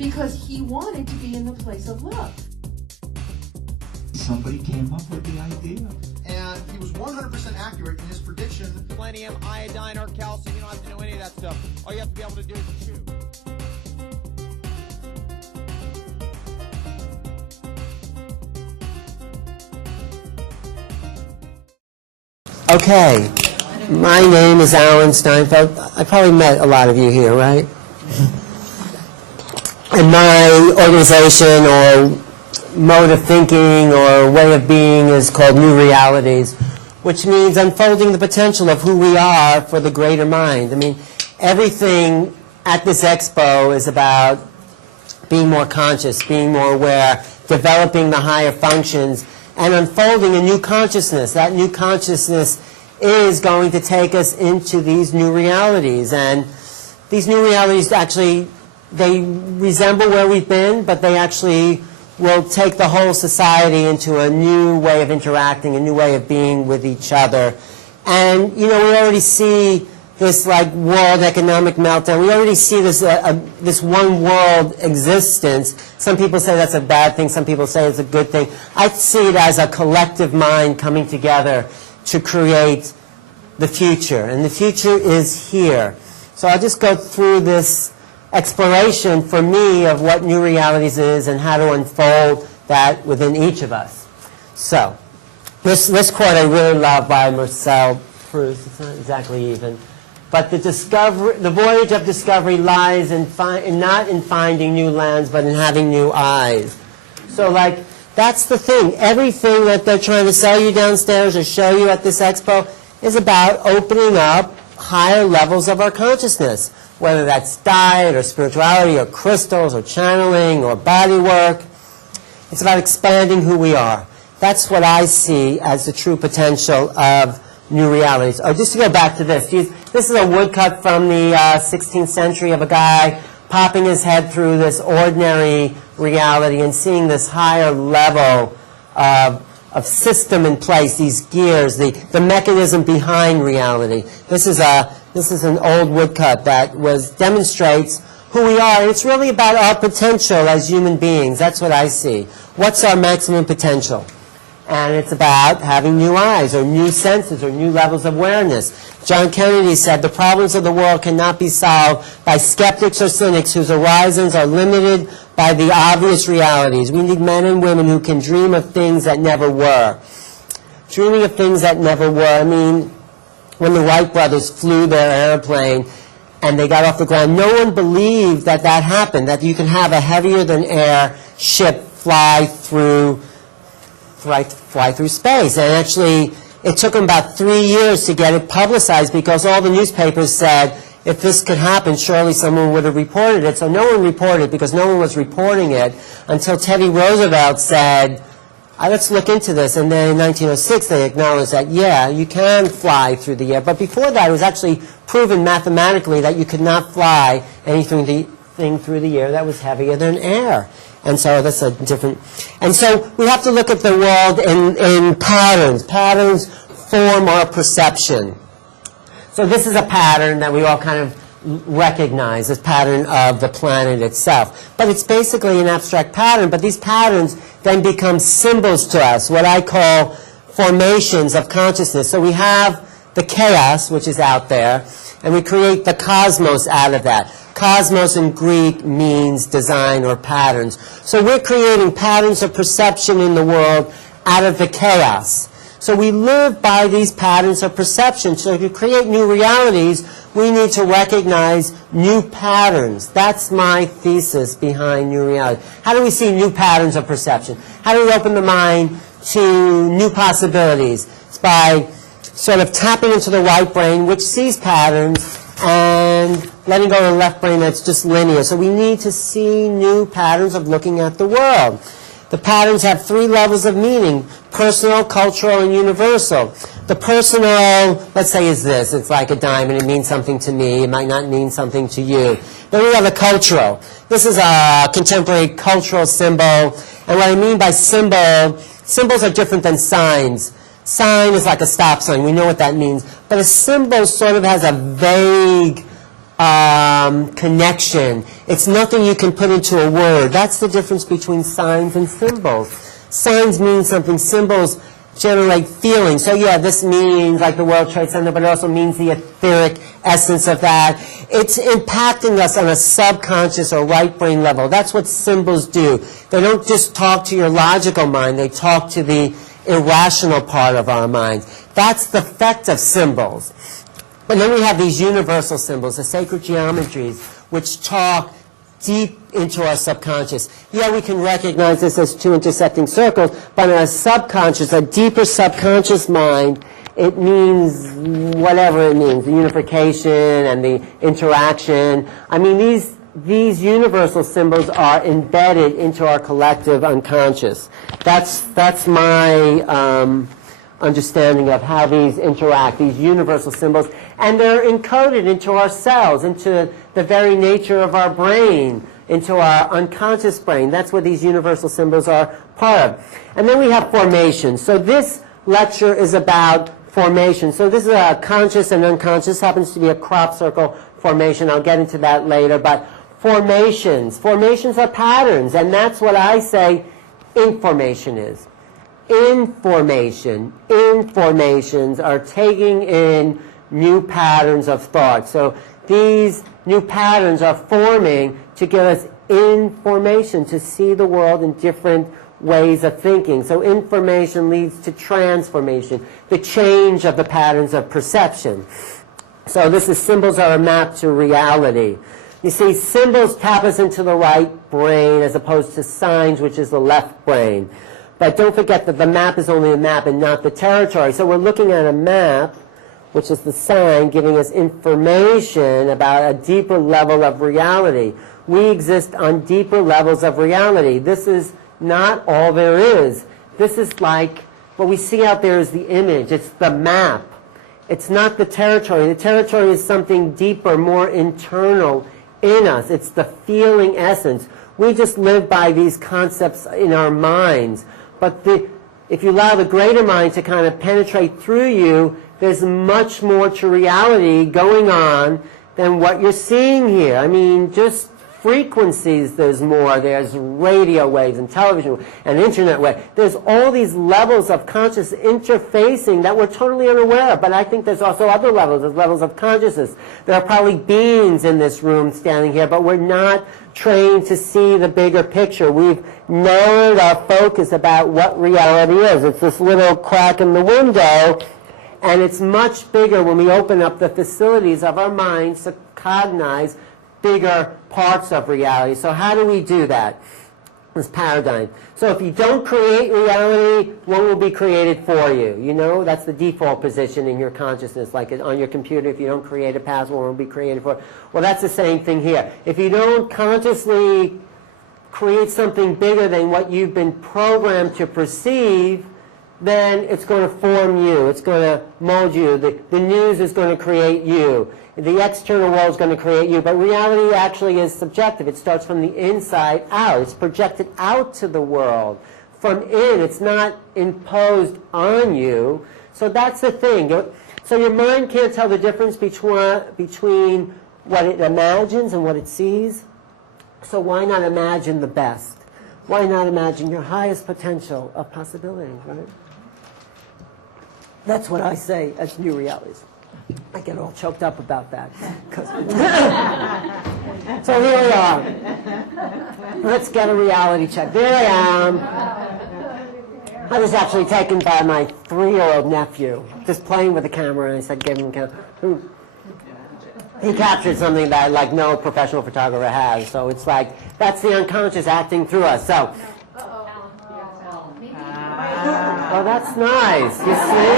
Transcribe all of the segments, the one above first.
because he wanted to be in the place of love. Somebody came up with the idea. And he was 100% accurate in his prediction. Selenium, iodine, or calcium, you don't have to know any of that stuff. All you have to be able to do is chew. Okay, my name is Alan Steinfeld. I probably met a lot of you here, right? And my organization or mode of thinking or way of being is called New Realities, which means unfolding the potential of who we are for the greater mind. I mean, everything at this expo is about being more conscious, being more aware, developing the higher functions, and unfolding a new consciousness. That new consciousness is going to take us into these new realities. And these new realities actually, they resemble where we've been, but they actually will take the whole society into a new way of interacting, a new way of being with each other. And, you know, we already see this, like, world economic meltdown. We already see this, this one world existence. Some people say that's a bad thing. Some people say it's a good thing. I see it as a collective mind coming together to create the future. And the future is here. So I'll just go through this exploration for me of what New Realities is and how to unfold that within each of us. So, this quote I really love by Marcel Proust. It's not exactly even. But the voyage of discovery lies in not in finding new lands, but in having new eyes. So, like, that's the thing. Everything that they're trying to sell you downstairs or show you at this expo is about opening up higher levels of our consciousness, whether that's diet or spirituality or crystals or channeling or body work. It's about expanding who we are. That's what I see as the true potential of New Realities. Oh, just to go back to this. This is a woodcut from the 16th century of a guy popping his head through this ordinary reality and seeing this higher level of system in place, these gears, the mechanism behind reality. This is an old woodcut that demonstrates who we are. And it's really about our potential as human beings. That's what I see. What's our maximum potential? And it's about having new eyes or new senses or new levels of awareness. John Kennedy said, the problems of the world cannot be solved by skeptics or cynics whose horizons are limited by the obvious realities. We need men and women who can dream of things that never were. Dreaming of things that never were. I mean, when the Wright brothers flew their airplane and they got off the ground, no one believed that that happened, that you can have a heavier-than-air ship fly through space. And actually, it took them about 3 years to get it publicized because all the newspapers said, if this could happen, surely someone would have reported it. So no one reported it because no one was reporting it until Teddy Roosevelt said, let's look into this. And then in 1906, they acknowledged that, yeah, you can fly through the air. But before that, it was actually proven mathematically that you could not fly anything through the air that was heavier than air. And so that's a different... And so we have to look at the world in patterns. Patterns form our perception. So this is a pattern that we all kind of recognize, this pattern of the planet itself. But it's basically an abstract pattern, but these patterns then become symbols to us, what I call formations of consciousness. So we have the chaos, which is out there, and we create the cosmos out of that. Cosmos in Greek means design or patterns. So we're creating patterns of perception in the world out of the chaos. So we live by these patterns of perception. So to create new realities, we need to recognize new patterns. That's my thesis behind New Reality. How do we see new patterns of perception? How do we open the mind to new possibilities? It's by sort of tapping into the right brain, which sees patterns, and letting go of the left brain that's just linear. So we need to see new patterns of looking at the world. The patterns have 3 levels of meaning: personal, cultural, and universal. The personal, let's say, is this. It's like a diamond. It means something to me. It might not mean something to you. Then we have the cultural. This is a contemporary cultural symbol. And what I mean by symbol, symbols are different than signs. Sign is like a stop sign. We know what that means. But a symbol sort of has a vague connection. It's nothing you can put into a word. That's the difference between signs and symbols. Signs mean something. Symbols generate feelings. So yeah, this means like the World Trade Center, but it also means the etheric essence of that. It's impacting us on a subconscious or right brain level. That's what symbols do. They don't just talk to your logical mind. They talk to the irrational part of our minds. That's the effect of symbols. And then we have these universal symbols, the sacred geometries, which talk deep into our subconscious. Yeah, we can recognize this as two intersecting circles, but in a subconscious, a deeper subconscious mind, it means whatever it means, the unification and the interaction. I mean, these universal symbols are embedded into our collective unconscious. That's my understanding of how these interact, these universal symbols, and they're encoded into our cells, into the very nature of our brain, into our unconscious brain. That's what these universal symbols are part of. And then we have formation. So this lecture is about formation. So this is a conscious and unconscious, happens to be a crop circle formation. I'll get into that later. But formations are patterns, and that's what I say information is. Informations are taking in new patterns of thought. So these new patterns are forming to give us information, to see the world in different ways of thinking. So information leads to transformation, the change of the patterns of perception. So this is symbols are a map to reality. You see, symbols tap us into the right brain as opposed to signs, which is the left brain. But don't forget that the map is only a map and not the territory. So we're looking at a map, which is the sign, giving us information about a deeper level of reality. We exist on deeper levels of reality. This is not all there is. This is like, what we see out there is the image. It's the map. It's not the territory. The territory is something deeper, more internal in us. It's the feeling essence. We just live by these concepts in our minds. But if you allow the greater mind to kind of penetrate through you, there's much more to reality going on than what you're seeing here. I mean, just frequencies, there's more. There's radio waves and television and internet waves. There's all these levels of conscious interfacing that we're totally unaware of. But I think there's also other levels. There's levels of consciousness. There are probably beings in this room standing here, but we're not trained to see the bigger picture. We've narrowed our focus about what reality is. It's this little crack in the window, and it's much bigger when we open up the facilities of our minds to cognize bigger parts of reality. So how do we do that? This paradigm. So if you don't create reality, what will be created for you? You know, that's the default position in your consciousness. Like on your computer, if you don't create a password, what will be created for you? Well, that's the same thing here. If you don't consciously create something bigger than what you've been programmed to perceive, then it's going to form you. It's going to mold you. The news is going to create you. The external world is going to create you. But reality actually is subjective. It starts from the inside out. It's projected out to the world. From in, it's not imposed on you. So that's the thing. So your mind can't tell the difference between what it imagines and what it sees. So why not imagine the best? Why not imagine your highest potential of possibilities, right? That's what I say as new realities. I get all choked up about that. So here we are. Let's get a reality check. There I am. I was actually taken by my 3-year-old nephew, just playing with the camera, and I said, give him a camera. He captured something that like no professional photographer has. So it's like, that's the unconscious acting through us. So. Oh, that's nice. You see?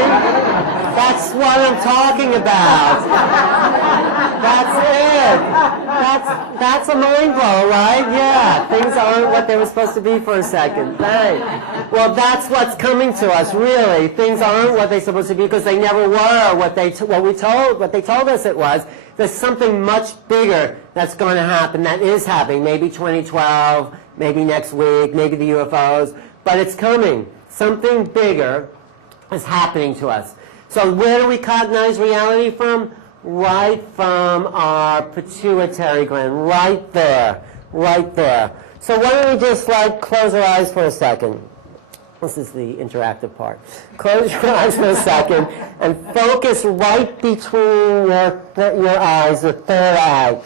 That's what I'm talking about. That's it. That's a mind blow, right? Yeah. Things aren't what they were supposed to be for a second. Thanks. Well, that's what's coming to us, really. Things aren't what they're supposed to be because they never were what they told us it was. There's something much bigger that's going to happen, that is happening. Maybe 2012, maybe next week, maybe the UFOs, but it's coming. Something bigger is happening to us. So where do we cognize reality from? right from our pituitary gland, right there, right there. So why don't we just like close our eyes for a second. This is the interactive part. Close your eyes for a second and focus right between your eyes, the third eye.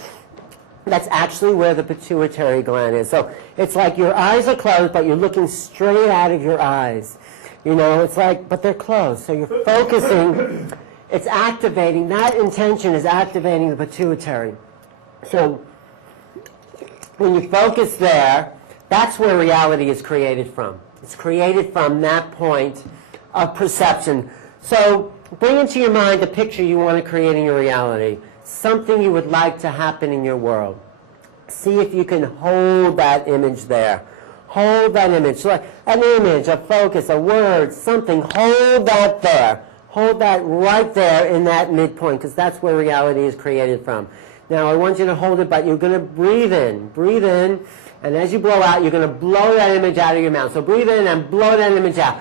That's actually where the pituitary gland is. So it's like your eyes are closed, but you're looking straight out of your eyes. You know, it's like, but they're closed. So you're focusing, it's activating, that intention is activating the pituitary. So when you focus there, that's where reality is created from. It's created from that point of perception. So bring into your mind the picture you want to create in your reality, something you would like to happen in your world. See if you can hold that image there. Hold that image, like an image, a focus, a word, something. Hold that there. Hold that right there in that midpoint, because that's where reality is created from. Now, I want you to hold it, but you're going to breathe in. Breathe in. And as you blow out, you're going to blow that image out of your mouth. So breathe in and blow that image out.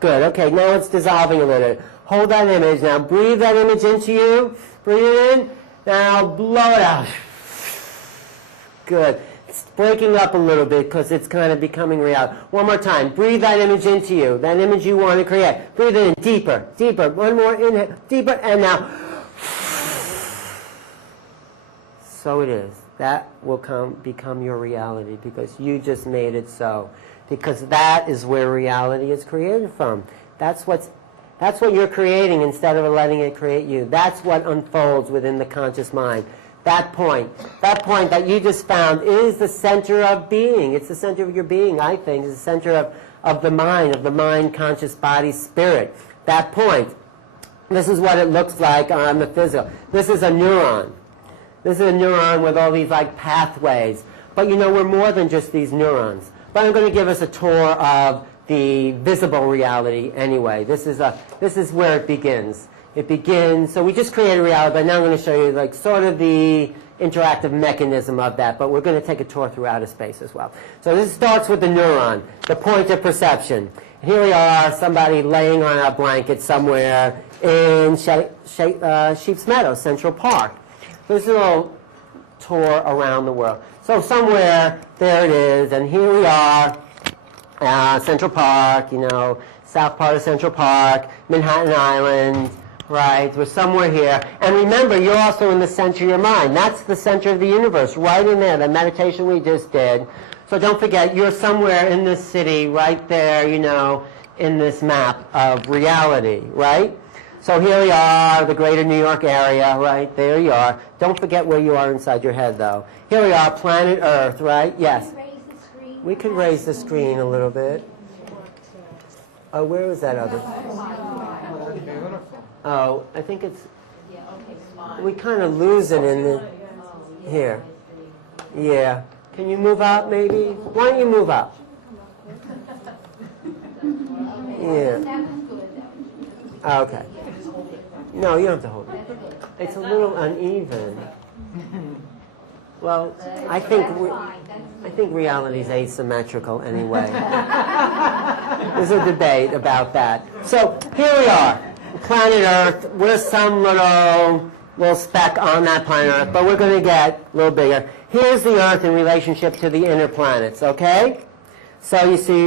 Good. Okay, now it's dissolving a little bit. Hold that image. Now breathe that image into you. Breathe it in. Now blow it out. Good. It's breaking up a little bit because it's kind of becoming reality. One more time. Breathe that image into you. That image you want to create. Breathe it in deeper, deeper. One more inhale. Deeper. And now. So it is. That will become your reality because you just made it so. Because that is where reality is created from. That's what you're creating instead of letting it create you. That's what unfolds within the conscious mind. That point that you just found is the center of being. It's the center of your being, I think. It's the center of the mind, conscious body, spirit. That point. This is what it looks like on the physical. This is a neuron. This is a neuron with all these like pathways. But you know, we're more than just these neurons. But I'm going to give us a tour of the visible reality anyway. This is where it begins. It begins, so we just created reality, but now I'm going to show you like sort of the interactive mechanism of that, but we're going to take a tour through outer space as well. So this starts with the neuron, the point of perception. Here we are, somebody laying on a blanket somewhere in Sheep's Meadow, Central Park. So this is a little tour around the world. So somewhere, there it is, and here we are, Central Park, you know, south part of Central Park, Manhattan Island, right? We're somewhere here. And remember, you're also in the center of your mind. That's the center of the universe, right in there, the meditation we just did. So don't forget, you're somewhere in this city, right there, you know, in this map of reality, right? So here we are, the greater New York area, right? There you are. Don't forget where you are inside your head, though. Here we are, planet Earth, right? Yes. We could raise the screen a little bit. Oh, where was that other? Oh, I think it's... We kind of lose it in the... Here. Yeah. Can you move up, maybe? Why don't you move up? Yeah. Okay. No, you don't have to hold it. It's a little uneven. Well, I think reality is asymmetrical anyway. There's a debate about that. So here we are, planet Earth. We're some little speck on that planet Earth, but we're going to get a little bigger. Here's the Earth in relationship to the inner planets, okay? So you see,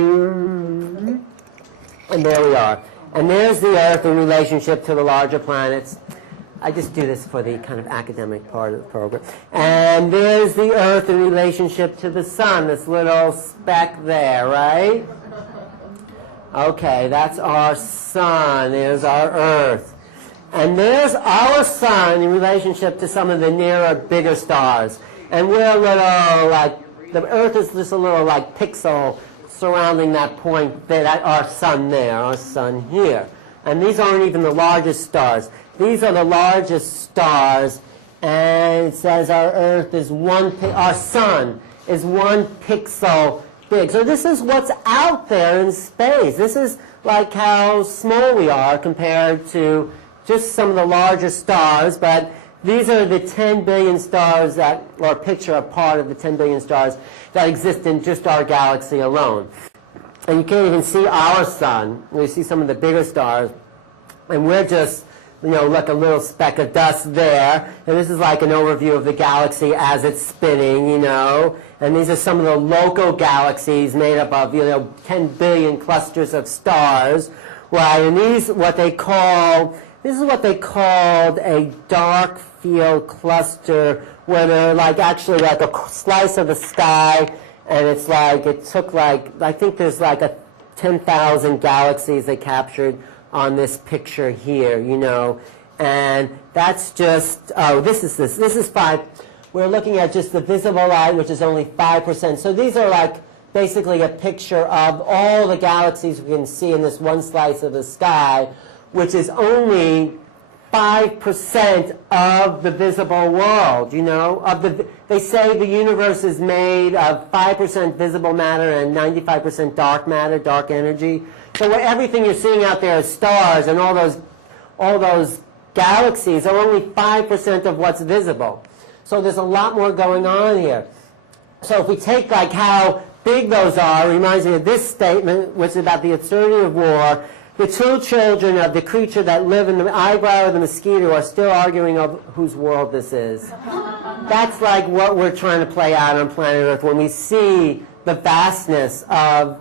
and there we are. And there's the Earth in relationship to the larger planets. I just do this for the kind of academic part of the program. And there's the Earth in relationship to the Sun, this little speck there, right? Okay, that's our Sun. There's our Earth. And there's our Sun in relationship to some of the nearer, bigger stars. And we're a little, like, the Earth is just a little, like, pixel surrounding that point, that our Sun there, our Sun here. And these aren't even the largest stars. These are the largest stars, and it says our Earth is our Sun is 1 pixel big. So this is what's out there in space. This is like how small we are compared to just some of the larger stars, but these are the 10 billion stars that, or a picture of part of the 10 billion stars that exist in just our galaxy alone. And you can't even see our Sun. You see some of the bigger stars. And we're just, like a little speck of dust there. And this is like an overview of the galaxy as it's spinning, And these are some of the local galaxies made up of, 10 billion clusters of stars, right? And this is what they called a dark field cluster, where they're actually like a slice of the sky, and it's I think there's 10,000 galaxies they captured on this picture here, and that's just, this is 5. We're looking at just the visible light, which is only 5%. So these are basically a picture of all the galaxies we can see in this one slice of the sky, which is only 5% of the visible world, they say the universe is made of 5% visible matter and 95% dark matter, dark energy. So everything you're seeing out there is stars, and all those galaxies are only 5% of what's visible. So there's a lot more going on here. So if we take how big those are, it reminds me of this statement, which is about the absurdity of war. The two children of the creature that live in the eyebrow of the mosquito are still arguing over whose world this is. That's what we're trying to play out on planet Earth when we see the vastness of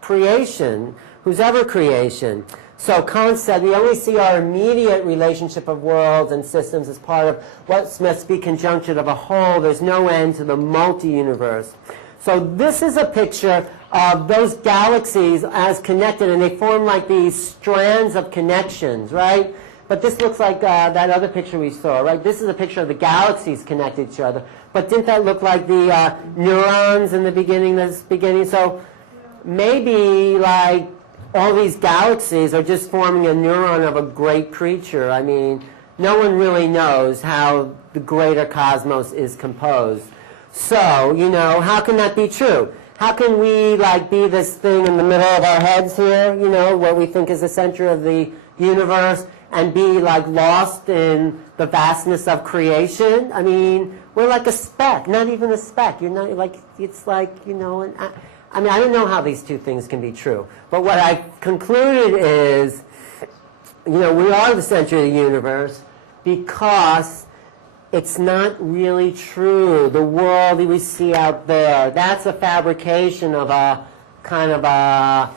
creation, whose ever creation. So Kant said we only see our immediate relationship of worlds and systems as part of what must be conjuncture of a whole. There's no end to the multi-universe. So this is a picture of those galaxies as connected, and they form these strands of connections, right? But this looks like that other picture we saw, right? This is a picture of the galaxies connected to each other. But didn't that look like the neurons in the beginning? So maybe all these galaxies are just forming a neuron of a great creature. I mean, no one really knows how the greater cosmos is composed. So, how can that be true? How can we, be this thing in the middle of our heads here, what we think is the center of the universe, and be, lost in the vastness of creation? I mean, we're like a speck, not even a speck. You're not, it's I don't know how these two things can be true. But what I concluded is, we are the center of the universe because it's not really true. The world that we see out there, that's a fabrication of a kind of a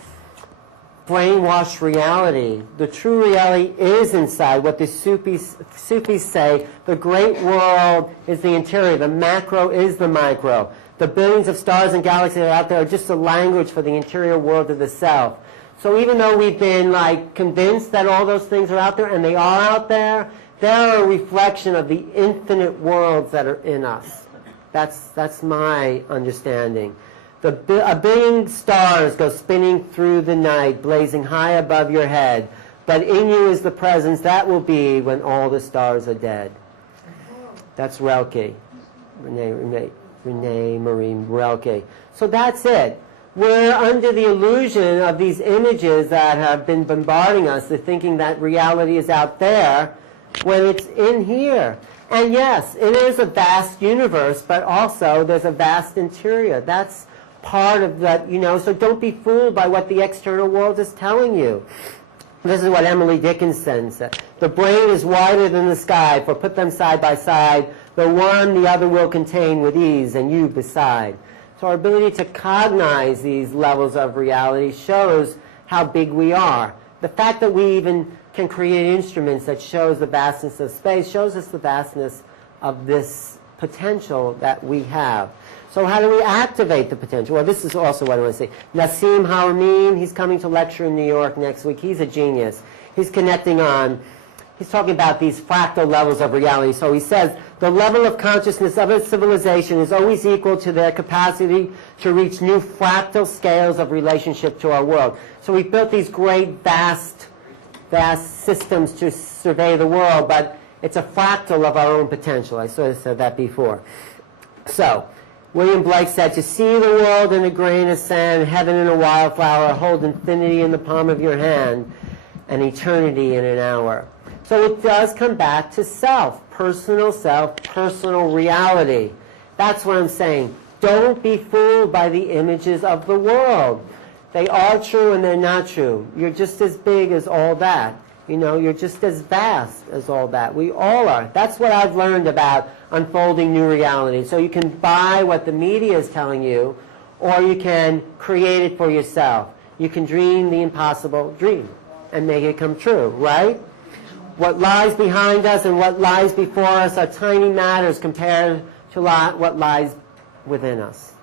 brainwashed reality. The true reality is inside. What the Sufis say, the great world is the interior. The macro is the micro. The billions of stars and galaxies that are out there are just a language for the interior world of the self. So even though we've been convinced that all those things are out there, and they are out there, they're a reflection of the infinite worlds that are in us. That's my understanding. A billion stars go spinning through the night, blazing high above your head. But in you is the presence that will be when all the stars are dead. That's Rilke, Renee Marie Rilke. So that's it. We're under the illusion of these images that have been bombarding us, the thinking that reality is out there, when it's in here. And yes, it is a vast universe, but also there's a vast interior. That's part of that, so don't be fooled by what the external world is telling you. This is what Emily Dickinson said. The brain is wider than the sky, for put them side by side, the one the other will contain with ease, and you beside. So our ability to cognize these levels of reality shows how big we are. The fact that we even can create instruments that shows the vastness of space shows us the vastness of this potential that we have. So how do we activate the potential? Well, this is also what I want to say. Nassim Haramein, he's coming to lecture in New York next week. He's a genius. He's connecting on, he's talking about these fractal levels of reality. So he says, the level of consciousness of a civilization is always equal to their capacity to reach new fractal scales of relationship to our world. So we've built these great, vast systems to survey the world, but it's a fractal of our own potential. I sort of said that before. So, William Blake said, to see the world in a grain of sand, heaven in a wildflower, hold infinity in the palm of your hand, and eternity in an hour. So it does come back to self, personal reality. That's what I'm saying. Don't be fooled by the images of the world. They are true and they're not true. You're just as big as all that. You know, you're just as vast as all that. We all are. That's what I've learned about unfolding new reality. So you can buy what the media is telling you, or you can create it for yourself. You can dream the impossible dream and make it come true, right? What lies behind us and what lies before us are tiny matters compared to what lies within us.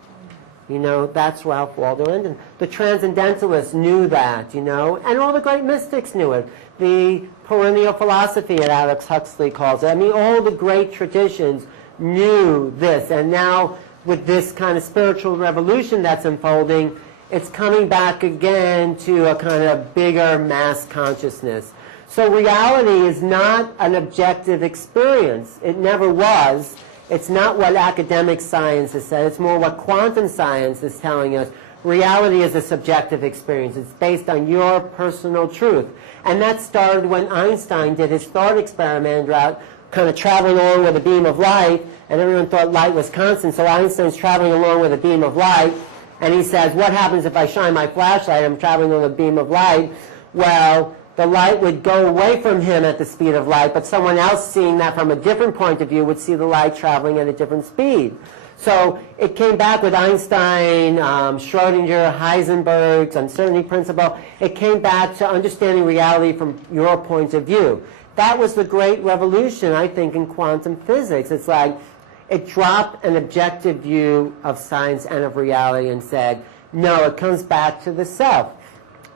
You know, that's Ralph Waldo Emerson. The transcendentalists knew that, you know, and all the great mystics knew it. The perennial philosophy that Alex Huxley calls it. I mean, all the great traditions knew this. And now with this kind of spiritual revolution that's unfolding, it's coming back again to a kind of bigger mass consciousness. So reality is not an objective experience. It never was. It's not what academic science has said. It's more what quantum science is telling us. Reality is a subjective experience. It's based on your personal truth. And that started when Einstein did his thought experiment route, kind of traveling along with a beam of light, and everyone thought light was constant. So Einstein's traveling along with a beam of light, and he says, what happens if I shine my flashlight? I'm traveling with a beam of light. Well, the light would go away from him at the speed of light, but someone else seeing that from a different point of view would see the light traveling at a different speed. So it came back with Einstein, Schrodinger, Heisenberg's uncertainty principle. It came back to understanding reality from your point of view. That was the great revolution, I think, in quantum physics. It's like it dropped an objective view of science and of reality and said, no, it comes back to the self.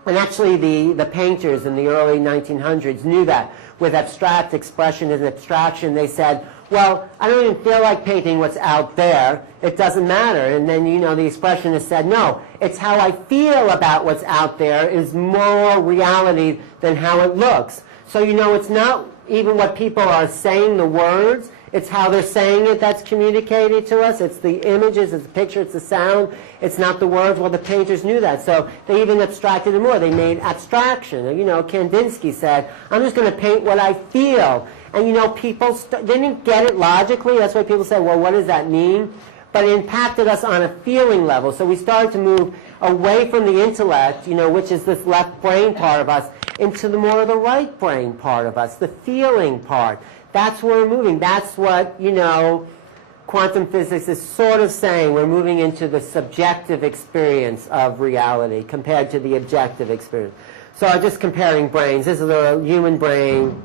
And actually the painters in the early 1900s knew that. With abstract expression and abstraction, they said, well, I don't even feel like painting what's out there. It doesn't matter. And then, you know, the expressionist said, no, it's how I feel about what's out there is more reality than how it looks. So, you know, it's not even what people are saying, the words. It's how they're saying it that's communicated to us. It's the images, it's the picture, it's the sound. It's not the words. Well, the painters knew that. So they even abstracted it more. They made abstraction. You know, Kandinsky said, I'm just going to paint what I feel. And, you know, people didn't get it logically. That's why people say, well, what does that mean? But it impacted us on a feeling level. So we started to move away from the intellect, you know, which is this left brain part of us, into the more of the right brain part of us, the feeling part. That's where we're moving. That's what, you know, quantum physics is sort of saying. We're moving into the subjective experience of reality compared to the objective experience. So I'm just comparing brains. This is a human brain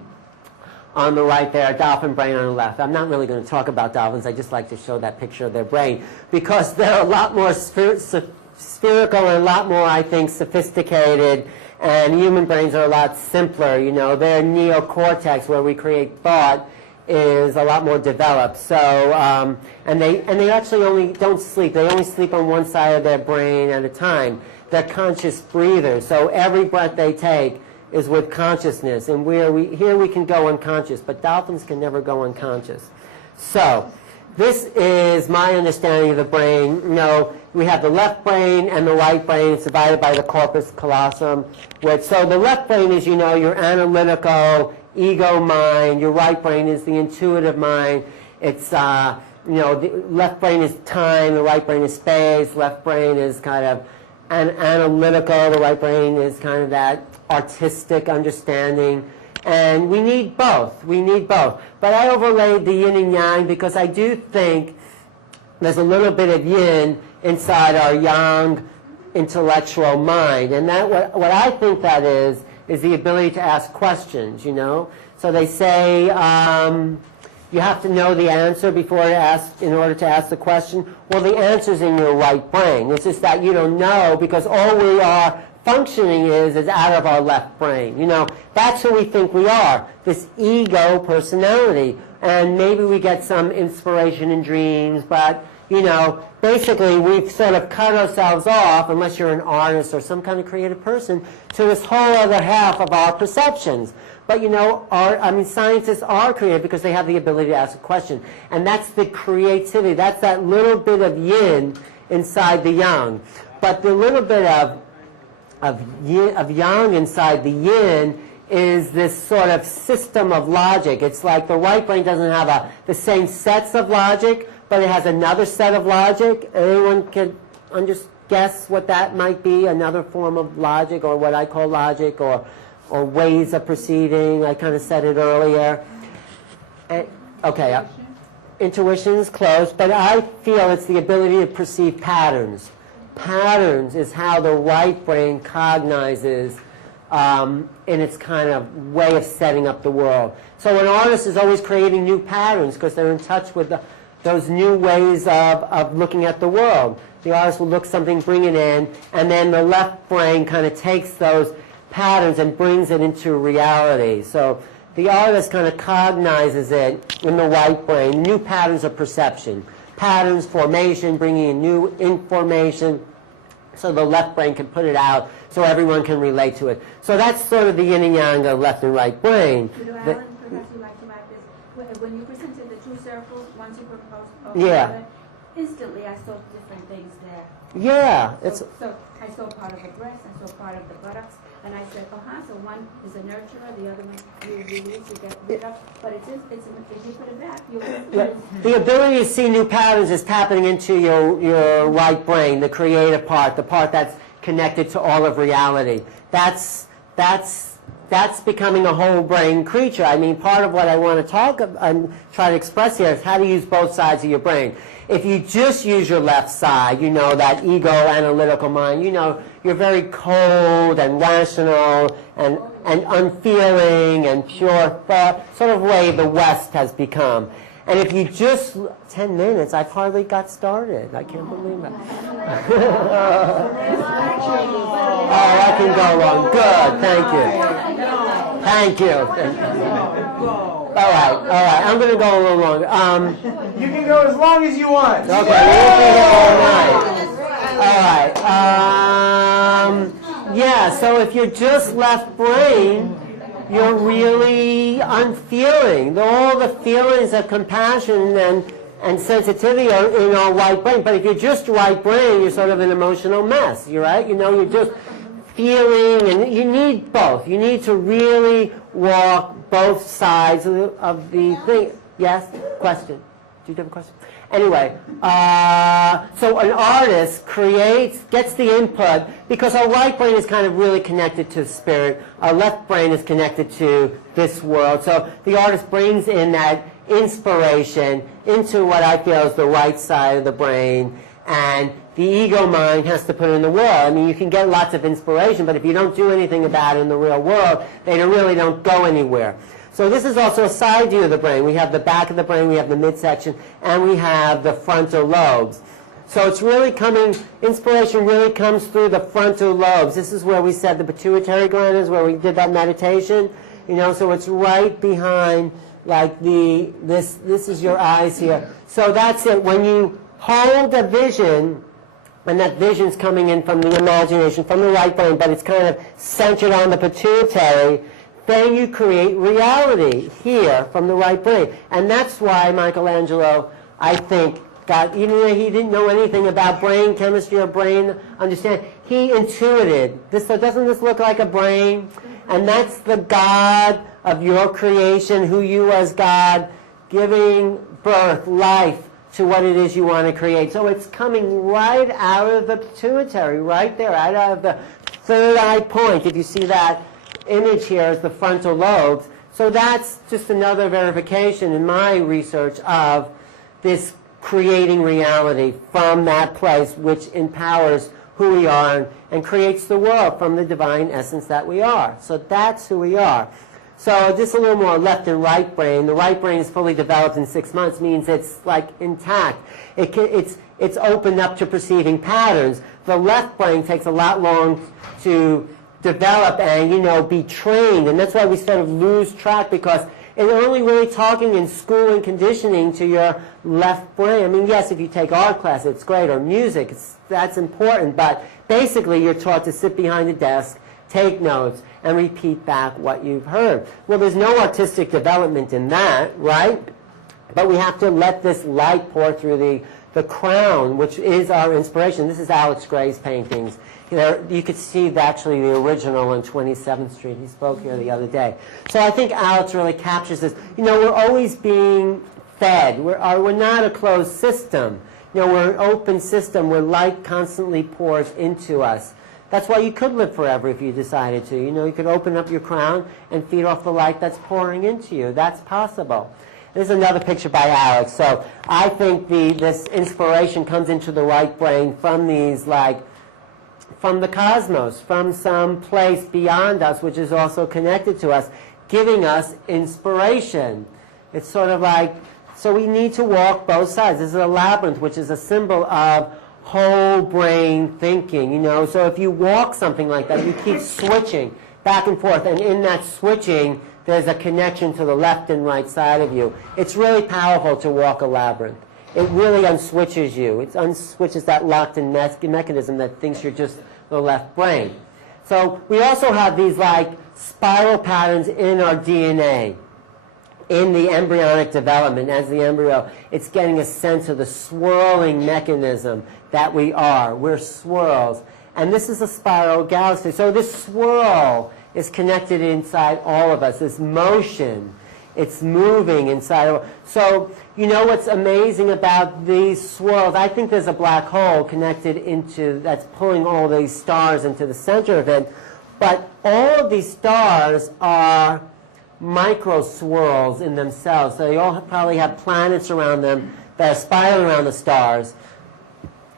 on the right there, a dolphin brain on the left. I'm not really going to talk about dolphins. I just like to show that picture of their brain because they're a lot more spherical and a lot more, I think, sophisticated. And human brains are a lot simpler, you know. Their neocortex, where we create thought, is a lot more developed. So, and they actually only don't sleep. They only sleep on one side of their brain at a time. They're conscious breathers. So every breath they take is with consciousness. And here we can go unconscious, but dolphins can never go unconscious. So this is my understanding of the brain. You know, we have the left brain and the right brain. It's divided by the corpus callosum. So the left brain is, you know, your analytical, ego mind. Your right brain is the intuitive mind. It's, you know, the left brain is time. The right brain is space. Left brain is kind of analytical. The right brain is kind of that artistic understanding. And we need both. We need both. But I overlaid the yin and yang because I do think there's a little bit of yin inside our yang intellectual mind. And that what I think that is the ability to ask questions, you know. So they say you have to know the answer in order to ask the question. Well, the answer's in your right brain. It's just that you don't know because all we are functioning is out of our left brain. You know, that's who we think we are, this ego personality. And maybe we get some inspiration in dreams, but, you know, basically we've sort of cut ourselves off, unless you're an artist or some kind of creative person, to this whole other half of our perceptions. But, you know, scientists are creative because they have the ability to ask a question. And that's the creativity. That's that little bit of yin inside the yang. But the little bit of yang inside the yin is this sort of system of logic. It's like the right brain doesn't have the same sets of logic, but it has another set of logic. Anyone can guess what that might be, another form of logic, or what I call logic, or or ways of perceiving. I kind of said it earlier. And, okay, intuition is close, but I feel it's the ability to perceive patterns. Patterns is how the right brain cognizes in its kind of way of setting up the world. So an artist is always creating new patterns because they're in touch with those new ways of looking at the world. The artist will look something, bring it in, and then the left brain kind of takes those patterns and brings it into reality. So the artist kind of cognizes it in the right brain, new patterns of perception. Patterns, formation, bringing in new information, so the left brain can put it out so everyone can relate to it. So that's sort of the yin and yang of left and right brain. You know, Alan, perhaps you'd like to add this. When you presented the two circles, one superimposed over the Yeah. other, instantly I saw different things there. Yeah, it's So I saw part of the breast, I saw part of the buttocks, and I said, so one is a nurturer, the other one you release, you get rid of, but it's if you put it back, yeah. The ability to see new patterns is tapping into your right brain, the creative part, the part that's connected to all of reality. That's becoming a whole brain creature. I mean, part of what I want to talk and try to express here is how to use both sides of your brain. If you just use your left side, you know, that ego analytical mind, you know, you're very cold and rational and unfeeling and pure thought, sort of way the West has become. And if you just, 10 minutes, I've hardly got started. I can't believe it. Oh, I can go long. Good, thank you. Thank you. All right, I'm going to go a little longer. You can go as long as you want. Okay, we'll be here all night. All right. Yeah, so if you're just left brain, you're really unfeeling. All the feelings of compassion and sensitivity are in our right brain. But if you're just right brain, you're sort of an emotional mess. You're right. You know, you're just feeling, and you need both. You need to really walk both sides of the thing. Yes? Question? Do you have a question? Anyway, so an artist gets the input, because our right brain is kind of really connected to spirit. Our left brain is connected to this world. So the artist brings in that inspiration into what I feel is the right side of the brain, and the ego mind has to put it in the world. I mean, you can get lots of inspiration, but if you don't do anything about it in the real world, they really don't go anywhere. So this is also a side view of the brain. We have the back of the brain, we have the midsection, and we have the frontal lobes. So it's really inspiration really comes through the frontal lobes. This is where we said the pituitary gland is, where we did that meditation. You know, so it's right behind, like this is your eyes here. So that's it. When you hold a vision, and that vision's coming in from the imagination, from the right brain, but it's kind of centered on the pituitary, then you create reality here from the right brain. And that's why Michelangelo, I think, even though he didn't know anything about brain chemistry or brain understanding, he intuited. Doesn't this look like a brain? And that's the God of your creation, who you as God, giving birth, life, to what it is you want to create. So it's coming right out of the pituitary, right there, right out of the third eye point. If you see that image here is the frontal lobes. So that's just another verification in my research of this creating reality from that place, which empowers who we are and creates the world from the divine essence that we are. So that's who we are. So just a little more left and right brain. The right brain is fully developed in 6 months, means it's like intact. It's opened up to perceiving patterns. The left brain takes a lot long to develop and, you know, be trained. And that's why we sort of lose track, because it's only really talking in school and conditioning to your left brain. I mean, yes, if you take art class, it's great, or music, that's important. But basically, you're taught to sit behind a desk, take notes, and repeat back what you've heard. Well, there's no artistic development in that, right? But we have to let this light pour through the crown, which is our inspiration. This is Alex Gray's paintings. You could see actually the original on 27th Street. He spoke here the other day. So I think Alex really captures this. You know, we're always being fed. We're not a closed system. You know, we're an open system where light constantly pours into us. That's why you could live forever if you decided to. You know, you could open up your crown and feed off the light that's pouring into you. That's possible. This is another picture by Alex. So I think this inspiration comes into the right brain from these, like, from the cosmos, from some place beyond us, which is also connected to us, giving us inspiration. It's sort of like, so we need to walk both sides. This is a labyrinth, which is a symbol of whole brain thinking, you know. So if you walk something like that, you keep switching back and forth, and in that switching, there's a connection to the left and right side of you. It's really powerful to walk a labyrinth. It really unswitches you. It unswitches that locked-in mechanism that thinks you're just the left brain. So we also have these like spiral patterns in our DNA. In the embryonic development, as the embryo, it's getting a sense of the swirling mechanism that we are. We're swirls. And this is a spiral galaxy. So this swirl is connected inside all of us, this motion. It's moving inside of us. So, you know what's amazing about these swirls? I think there's a black hole connected into, that's pulling all these stars into the center of it. But all of these stars are micro swirls in themselves. So they all probably have planets around them that are spiraling around the stars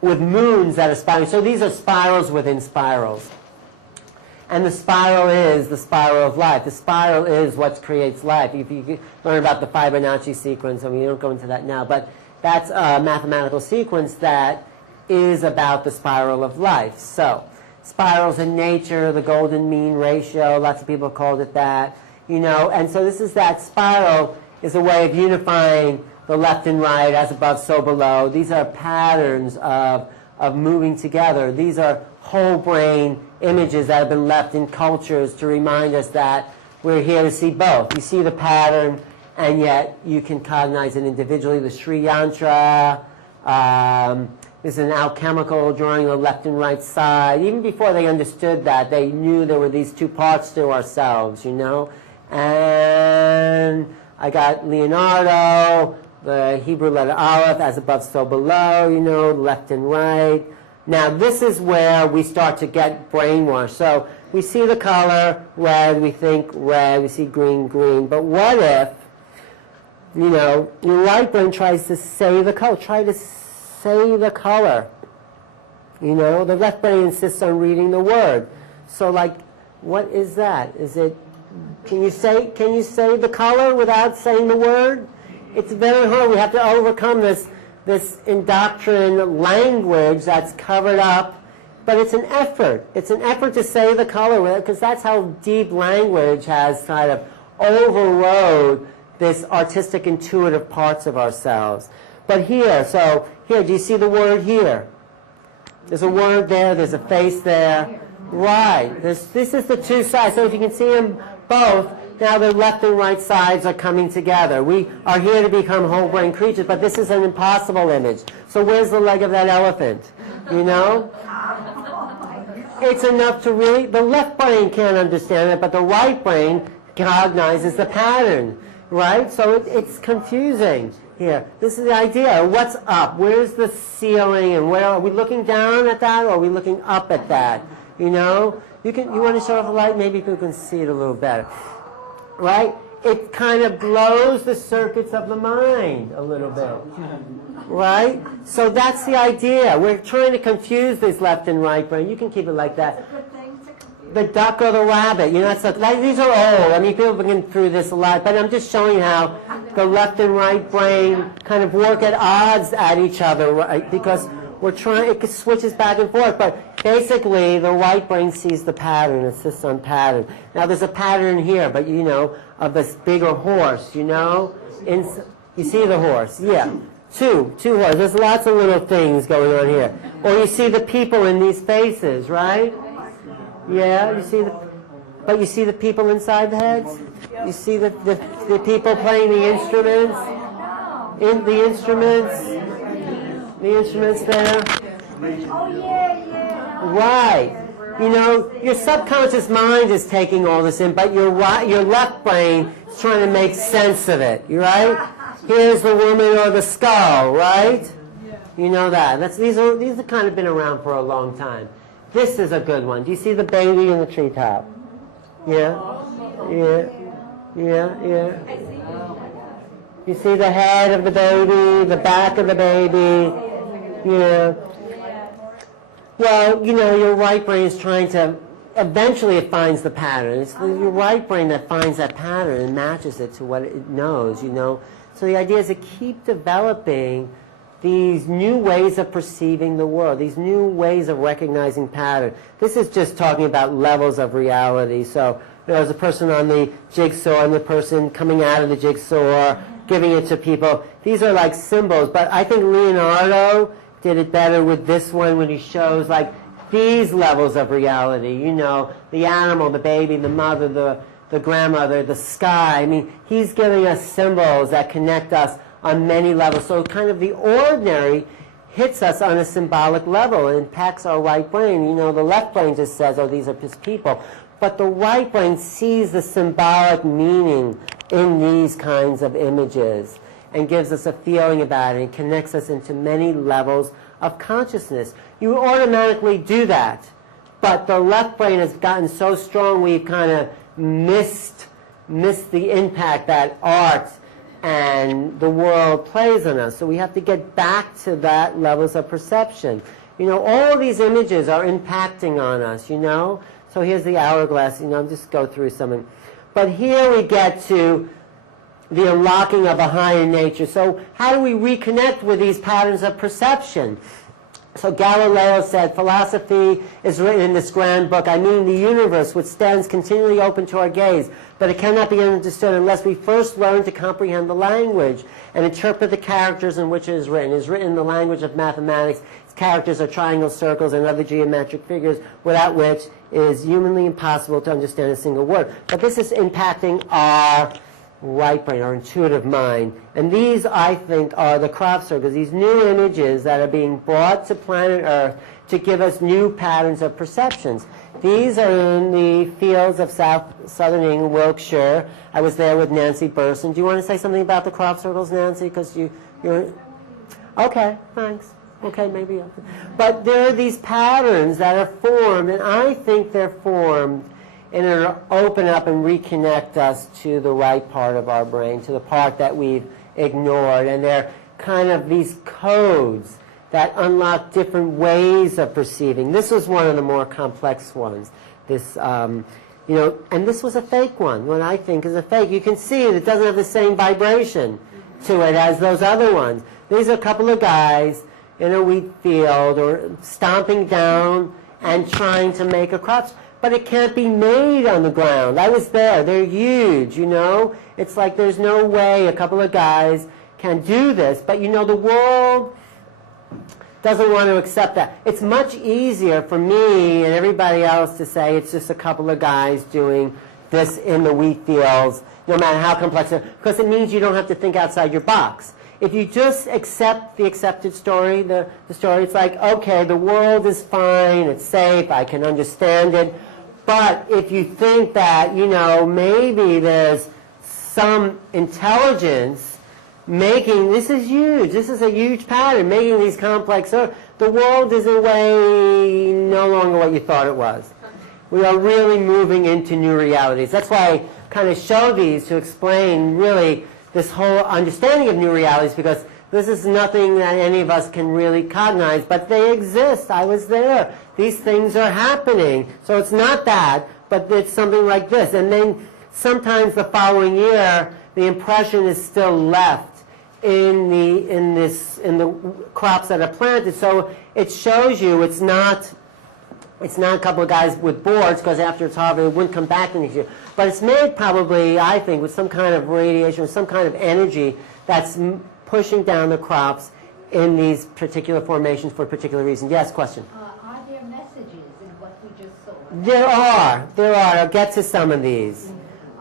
with moons that are spiraling. So these are spirals within spirals. And the spiral is the spiral of life. The spiral is what creates life. If you learn about the Fibonacci sequence, I mean, you don't go into that now, but that's a mathematical sequence that is about the spiral of life. So spirals in nature, the golden mean ratio, lots of people called it that. You know, and so this is that spiral is a way of unifying the left and right, as above, so below. These are patterns of moving together. These are whole brain images that have been left in cultures to remind us that we're here to see both. You see the pattern, and yet you can cognize it individually. The Sri Yantra is an alchemical drawing the left and right side. Even before they understood that, they knew there were these two parts to ourselves, you know. And I got Leonardo, the Hebrew letter Aleph, as above, so below, you know, left and right. Now, this is where we start to get brainwashed. So we see the color red, we think red, we see green, green. But what if, you know, your right brain tries to say the color, try to say the color. You know, the left brain insists on reading the word. So, like, what is that? Is it, can you say the color without saying the word? It's very hard. We have to overcome this indoctrined language that's covered up, but it's an effort. It's an effort to say the color, because that's how deep language has kind of overrode this artistic, intuitive parts of ourselves. But here, so here, do you see the word here? There's a word there, there's a face there. Right. This is the two sides. So if you can see them both, now the left and right sides are coming together. We are here to become whole brain creatures, but this is an impossible image. So where's the leg of that elephant? You know? It's enough to really, the left brain can't understand it, but the right brain cognizes the pattern, right? So it's confusing here. This is the idea. What's up? Where's the ceiling? And where are we looking down at that, or are we looking up at that? You know? You want to shut off the light? Maybe people can see it a little better. Right? It kind of blows the circuits of the mind a little bit. Right? So that's the idea. We're trying to confuse this left and right brain. You can keep it like that. The duck or the rabbit. You know, these are old. I mean, people have been through this a lot. But I'm just showing how the left and right brain kind of work at odds at each other, right? Because we're trying, it switches back and forth. But basically, the right brain sees the pattern, insists on pattern. Now, there's a pattern here, but you know, of this bigger horse, you know? You see the horse? Yeah. Two horses. There's lots of little things going on here. Or you see the people in these faces, right? Yeah, you see the people inside the heads? You see the people playing the instruments? The instruments there? Right. You know, your subconscious mind is taking all this in, but your left brain is trying to make sense of it, right? Here's the woman or the skull, right? You know that. These have kind of been around for a long time. This is a good one. Do you see the baby in the treetop? Yeah? Yeah? Yeah? Yeah? You see the head of the baby, the back of the baby? Yeah. Well, you know, your right brain is trying to, eventually it finds the pattern. It's your right brain that finds that pattern and matches it to what it knows, you know. So the idea is to keep developing these new ways of perceiving the world, these new ways of recognizing pattern. This is just talking about levels of reality. So there's a person on the jigsaw and the person coming out of the jigsaw, giving it to people. These are like symbols, but I think Leonardo did it better with this one when he shows like these levels of reality, you know, the animal, the baby, the mother, the grandmother, the sky. I mean, he's giving us symbols that connect us on many levels. So kind of the ordinary hits us on a symbolic level and impacts our right brain. You know, the left brain just says, oh, these are just people. But the right brain sees the symbolic meaning in these kinds of images and gives us a feeling about it and connects us into many levels of consciousness. You automatically do that. But the left brain has gotten so strong we've kind of missed the impact that art and the world plays on us. So we have to get back to that levels of perception. You know, all of these images are impacting on us, you know. So here's the hourglass, you know, I'll just go through some. But here we get to the unlocking of a higher nature. So how do we reconnect with these patterns of perception? So Galileo said, philosophy is written in this grand book. I mean the universe, which stands continually open to our gaze, but it cannot be understood unless we first learn to comprehend the language and interpret the characters in which it is written. It is written in the language of mathematics. Its characters are triangles, circles, and other geometric figures, without which it is humanly impossible to understand a single word. But this is impacting our right brain, our intuitive mind. And these, I think, are the crop circles, these new images that are being brought to planet Earth to give us new patterns of perceptions. These are in the fields of southern England, Wiltshire. I was there with Nancy Burson. Do you want to say something about the crop circles, Nancy? Because you're... Okay, thanks. Okay, maybe. But there are these patterns that are formed, and I think they're formed in order to open up and reconnect us to the right part of our brain, to the part that we've ignored. And they're kind of these codes that unlock different ways of perceiving. This was one of the more complex ones. This, you know, and this was a fake one, what I think is a fake. You can see it doesn't have the same vibration to it as those other ones. These are a couple of guys in a wheat field or stomping down and trying to make a crop. But it can't be made on the ground. I was there. They're huge, you know. It's like there's no way a couple of guys can do this. But, you know, the world doesn't want to accept that. It's much easier for me and everybody else to say it's just a couple of guys doing this in the wheat fields, no matter how complex it is, because it means you don't have to think outside your box. If you just accept the accepted story, the story, it's like, okay, the world is fine, it's safe, I can understand it. But if you think that, you know, maybe there's some intelligence making, this is huge, this is a huge pattern, making these complex, the world is in a way no longer what you thought it was. We are really moving into new realities. That's why I kind of show these to explain really this whole understanding of new realities, because this is nothing that any of us can really cognize, but they exist. I was there. These things are happening. So it's not that, but it's something like this. And then sometimes the following year, the impression is still left in the crops that are planted. So it shows you it's not a couple of guys with boards, because after it's harvested, it wouldn't come back the next year. But it's made probably, I think, with some kind of radiation or some kind of energy that's pushing down the crops in these particular formations for a particular reason. Yes, question? Are there messages in what we just saw? There are. I'll get to some of these.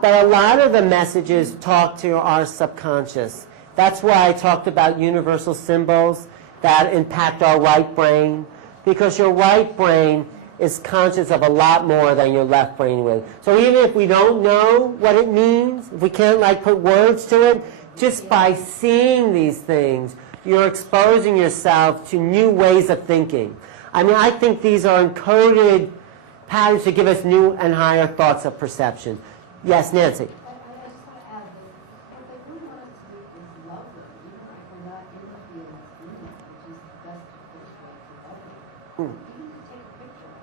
But a lot of the messages talk to our subconscious. That's why I talked about universal symbols that impact our right brain, because your right brain is conscious of a lot more than your left brain will. So even if we don't know what it means, if we can't like put words to it, just by seeing these things, you're exposing yourself to new ways of thinking. I mean, I think these are encoded patterns to give us new and higher thoughts of perception. Yes, Nancy? I just want to add that what they really want us to do is love them, even if we're not in the feelings in them, which is the best approach to love them. Even to take a picture,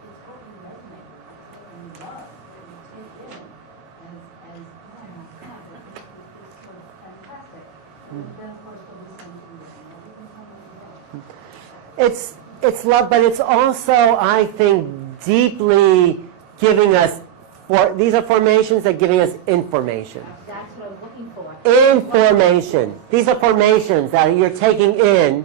it's what we resonate with, it's what we love, that we take in as oh my God, this is so fantastic. And then of course we'll listen to it, and everything's not going to go. It's love, but it's also, I think, deeply giving us, these are formations that are giving us information. That's what I was looking for. Information. These are formations that you're taking in,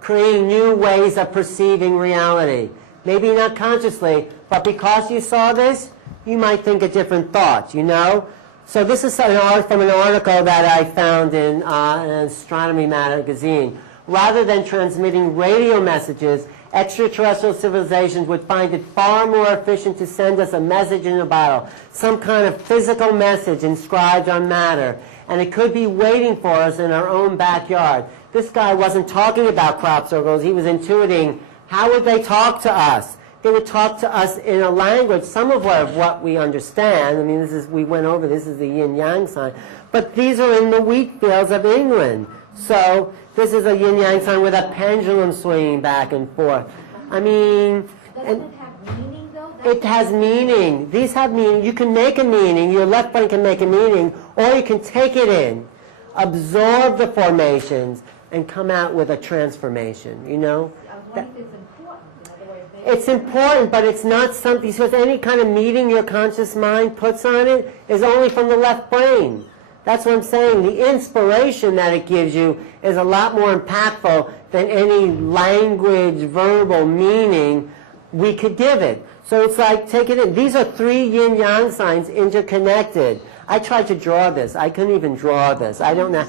creating new ways of perceiving reality. Maybe not consciously, but because you saw this, you might think a different thought, you know? So this is from an article that I found in an astronomy magazine. Rather than transmitting radio messages, extraterrestrial civilizations would find it far more efficient to send us a message in a bottle, some kind of physical message inscribed on matter, and it could be waiting for us in our own backyard. This guy wasn't talking about crop circles, he was intuiting how would they talk to us. They would talk to us in a language, some of what we understand. I mean, we went over, this is the yin-yang sign, but these are in the wheat fields of England. So this is a yin-yang sign with a pendulum swinging back and forth. I mean... Doesn't it have meaning, though? It has meaning. These have meaning. You can make a meaning. Your left brain can make a meaning, or you can take it in, absorb the formations, and come out with a transformation, you know? I was wondering if it's important. In other words, It's important, but it's not something, because any kind of meaning your conscious mind puts on it is only from the left brain. That's what I'm saying. The inspiration that it gives you is a lot more impactful than any language, verbal meaning we could give it. So it's like, take it in. These are three yin-yang signs interconnected. I tried to draw this. I couldn't even draw this. I don't know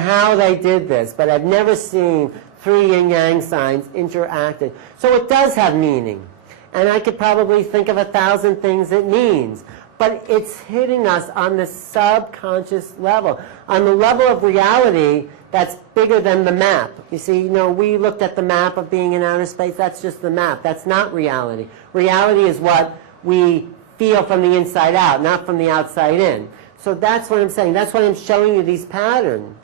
how they did this, but I've never seen three yin-yang signs interacted. So it does have meaning. And I could probably think of 1,000 things it means. But it's hitting us on the subconscious level, on the level of reality that's bigger than the map. You see, you know, we looked at the map of being in outer space. That's just the map. That's not reality. Reality is what we feel from the inside out, not from the outside in. So that's what I'm saying. That's why I'm showing you these patterns.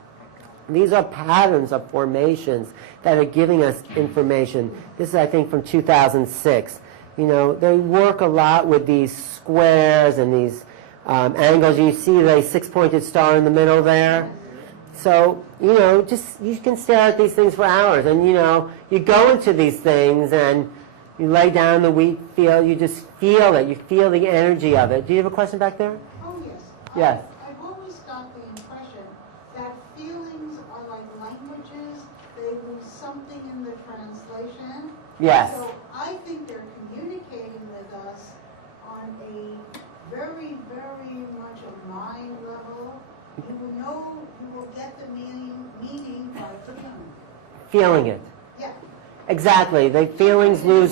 These are patterns of formations that are giving us information. This is, I think, from 2006. You know, they work a lot with these squares and these angles. You see the six-pointed star in the middle there? So, you know, just you can stare at these things for hours. And, you know, you go into these things and you lay down in the wheat field. You just feel it. You feel the energy of it. Do you have a question back there? Oh, yes. Yes. I've always got the impression that feelings are like languages. They lose something in the translation. Yes. So I think they're communicating with us on a very, very much a mind level. You will know, you will get the meaning by Feeling it. Yeah. Exactly. The feelings lose.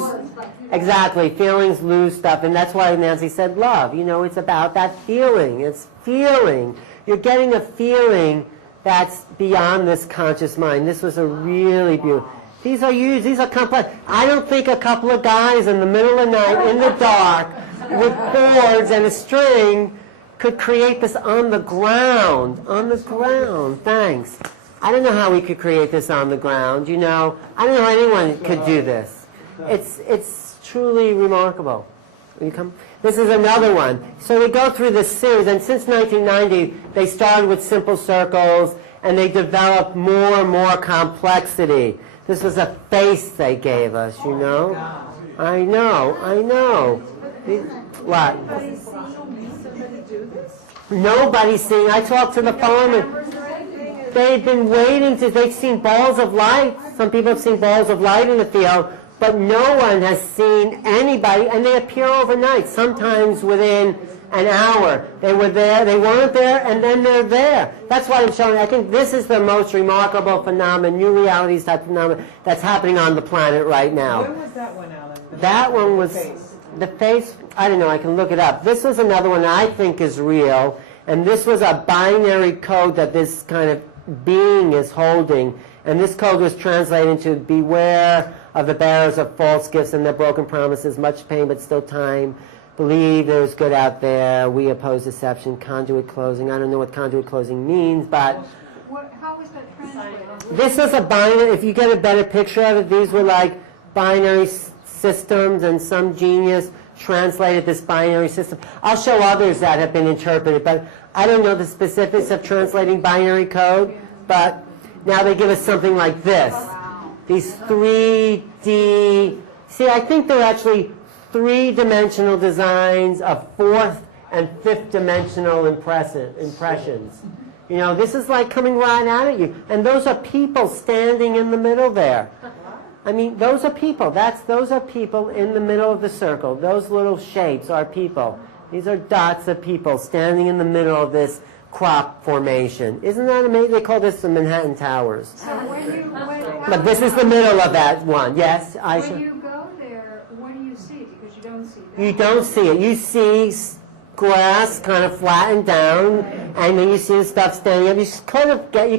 Exactly. Feelings lose stuff. And that's why Nancy said love. You know, it's about that feeling. It's feeling. You're getting a feeling that's beyond this conscious mind. This was a really beautiful. These are used. These are complex. I don't think a couple of guys in the middle of the night in the dark with cords and a string could create this on the ground. On the ground. Thanks. I don't know how we could create this on the ground. You know, I don't know how anyone could do this. It's truly remarkable. Will you come? This is another one. So we go through this series, and since 1990, they started with simple circles, and they developed more and more complexity. This was a face they gave us, you know? I know. What? Nobody's seen. I talked to the farmer. They've been waiting they've seen balls of light. Some people have seen balls of light in the field, but no one has seen anybody, and they appear overnight, sometimes within an hour. They were there, they weren't there, and then they're there. That's why I'm showing. I think this is the most remarkable phenomenon, new realities type phenomenon that's happening on the planet right now. When was that one, Alan? That one was the face. I don't know. I can look it up. This was another one I think is real, and this was a binary code that this kind of being is holding, and this code was translated into beware of the bearers of false gifts and their broken promises, much pain but still time. Believe there's good out there. We oppose deception. Conduit closing. I don't know what conduit closing means, but How is that translated? this was a binary. If you get a better picture of it, these were like binary systems, and some genius translated this binary system. I'll show others that have been interpreted, but I don't know the specifics of translating binary code. But now they give us something like this. These 3D. See, I think they're actually three-dimensional designs of fourth and fifth dimensional impressions. You know, this is like coming right out at you. And those are people standing in the middle there. I mean, those are people. Those are people in the middle of the circle. Those little shapes are people. These are dots of people standing in the middle of this crop formation. Isn't that amazing? They call this the Manhattan Towers. So when But this is the middle of that one. Yes, Aisha? when you go there, what do you see? Because you don't see that. You don't see it. You see grass kind of flattened down, and then you see the stuff standing up. You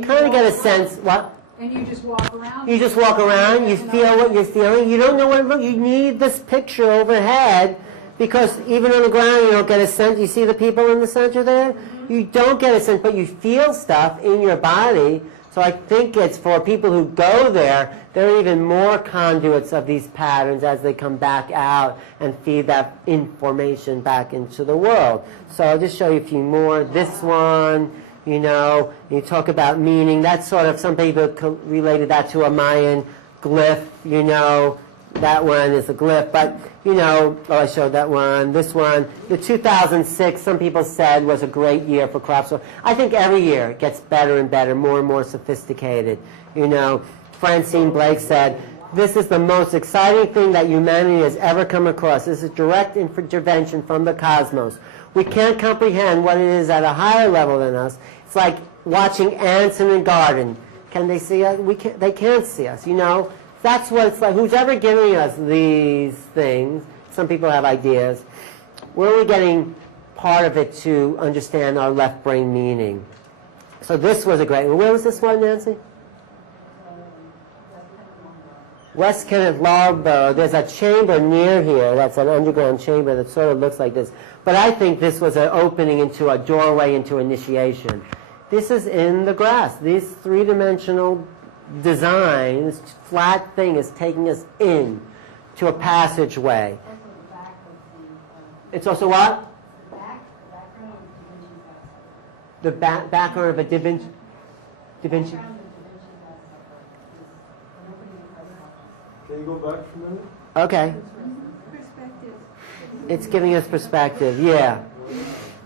kind of get a sense. What? And you just walk around? You just walk around. You feel what you're feeling. You don't know what it looks. You need this picture overhead, because even on the ground you don't get a sense. You see the people in the center there? You don't get a sense, but you feel stuff in your body. So I think it's for people who go there, there are even more conduits of these patterns as they come back out and feed that information back into the world. So I'll just show you a few more. This one, you know, you talk about meaning. That's sort of, some people related that to a Mayan glyph, you know. That one is a glyph, but, you know, I showed that one. This one, the 2006, some people said was a great year for crops. So I think every year it gets better and better, more and more sophisticated. You know, Francine Blake said, this is the most exciting thing that humanity has ever come across. This is direct intervention from the cosmos. We can't comprehend what it is at a higher level than us. It's like watching ants in a garden. Can they see us? They can't see us, you know. That's what it's like. Who's ever giving us these things? Some people have ideas. Where are we getting part of it to understand our left brain meaning? So this was a great one. Where was this one, Nancy? West Kenneth Loughborough. There's a chamber near here. That's an underground chamber that sort of looks like this. But I think this was an opening into a doorway into initiation. This is in the grass. These three-dimensional design, this flat thing is taking us in to a passageway. It's also what? The background of a Da Vinci. Can you go back for a minute? Okay. Perspective. It's giving us perspective, yeah.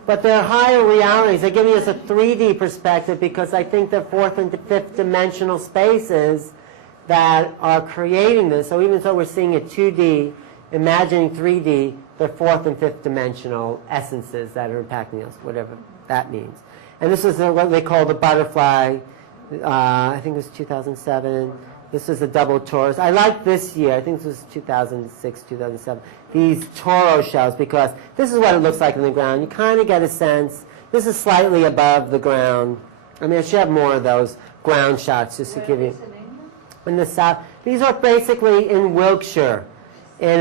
But they're higher realities. They're giving us a 3D perspective, because I think the fourth and fifth dimensional spaces that are creating this. So even though we're seeing it 2D, imagining 3D, they're fourth and fifth dimensional essences that are impacting us, whatever that means. And this is what they call the butterfly. I think it was 2007. This is a double torus. I like this year. I think this was 2006, 2007. These Toro shells, because this is what it looks like in the ground. You kind of get a sense. This is slightly above the ground. I mean, I should have more of those ground shots just to give you. In the south. These are basically in Wiltshire, in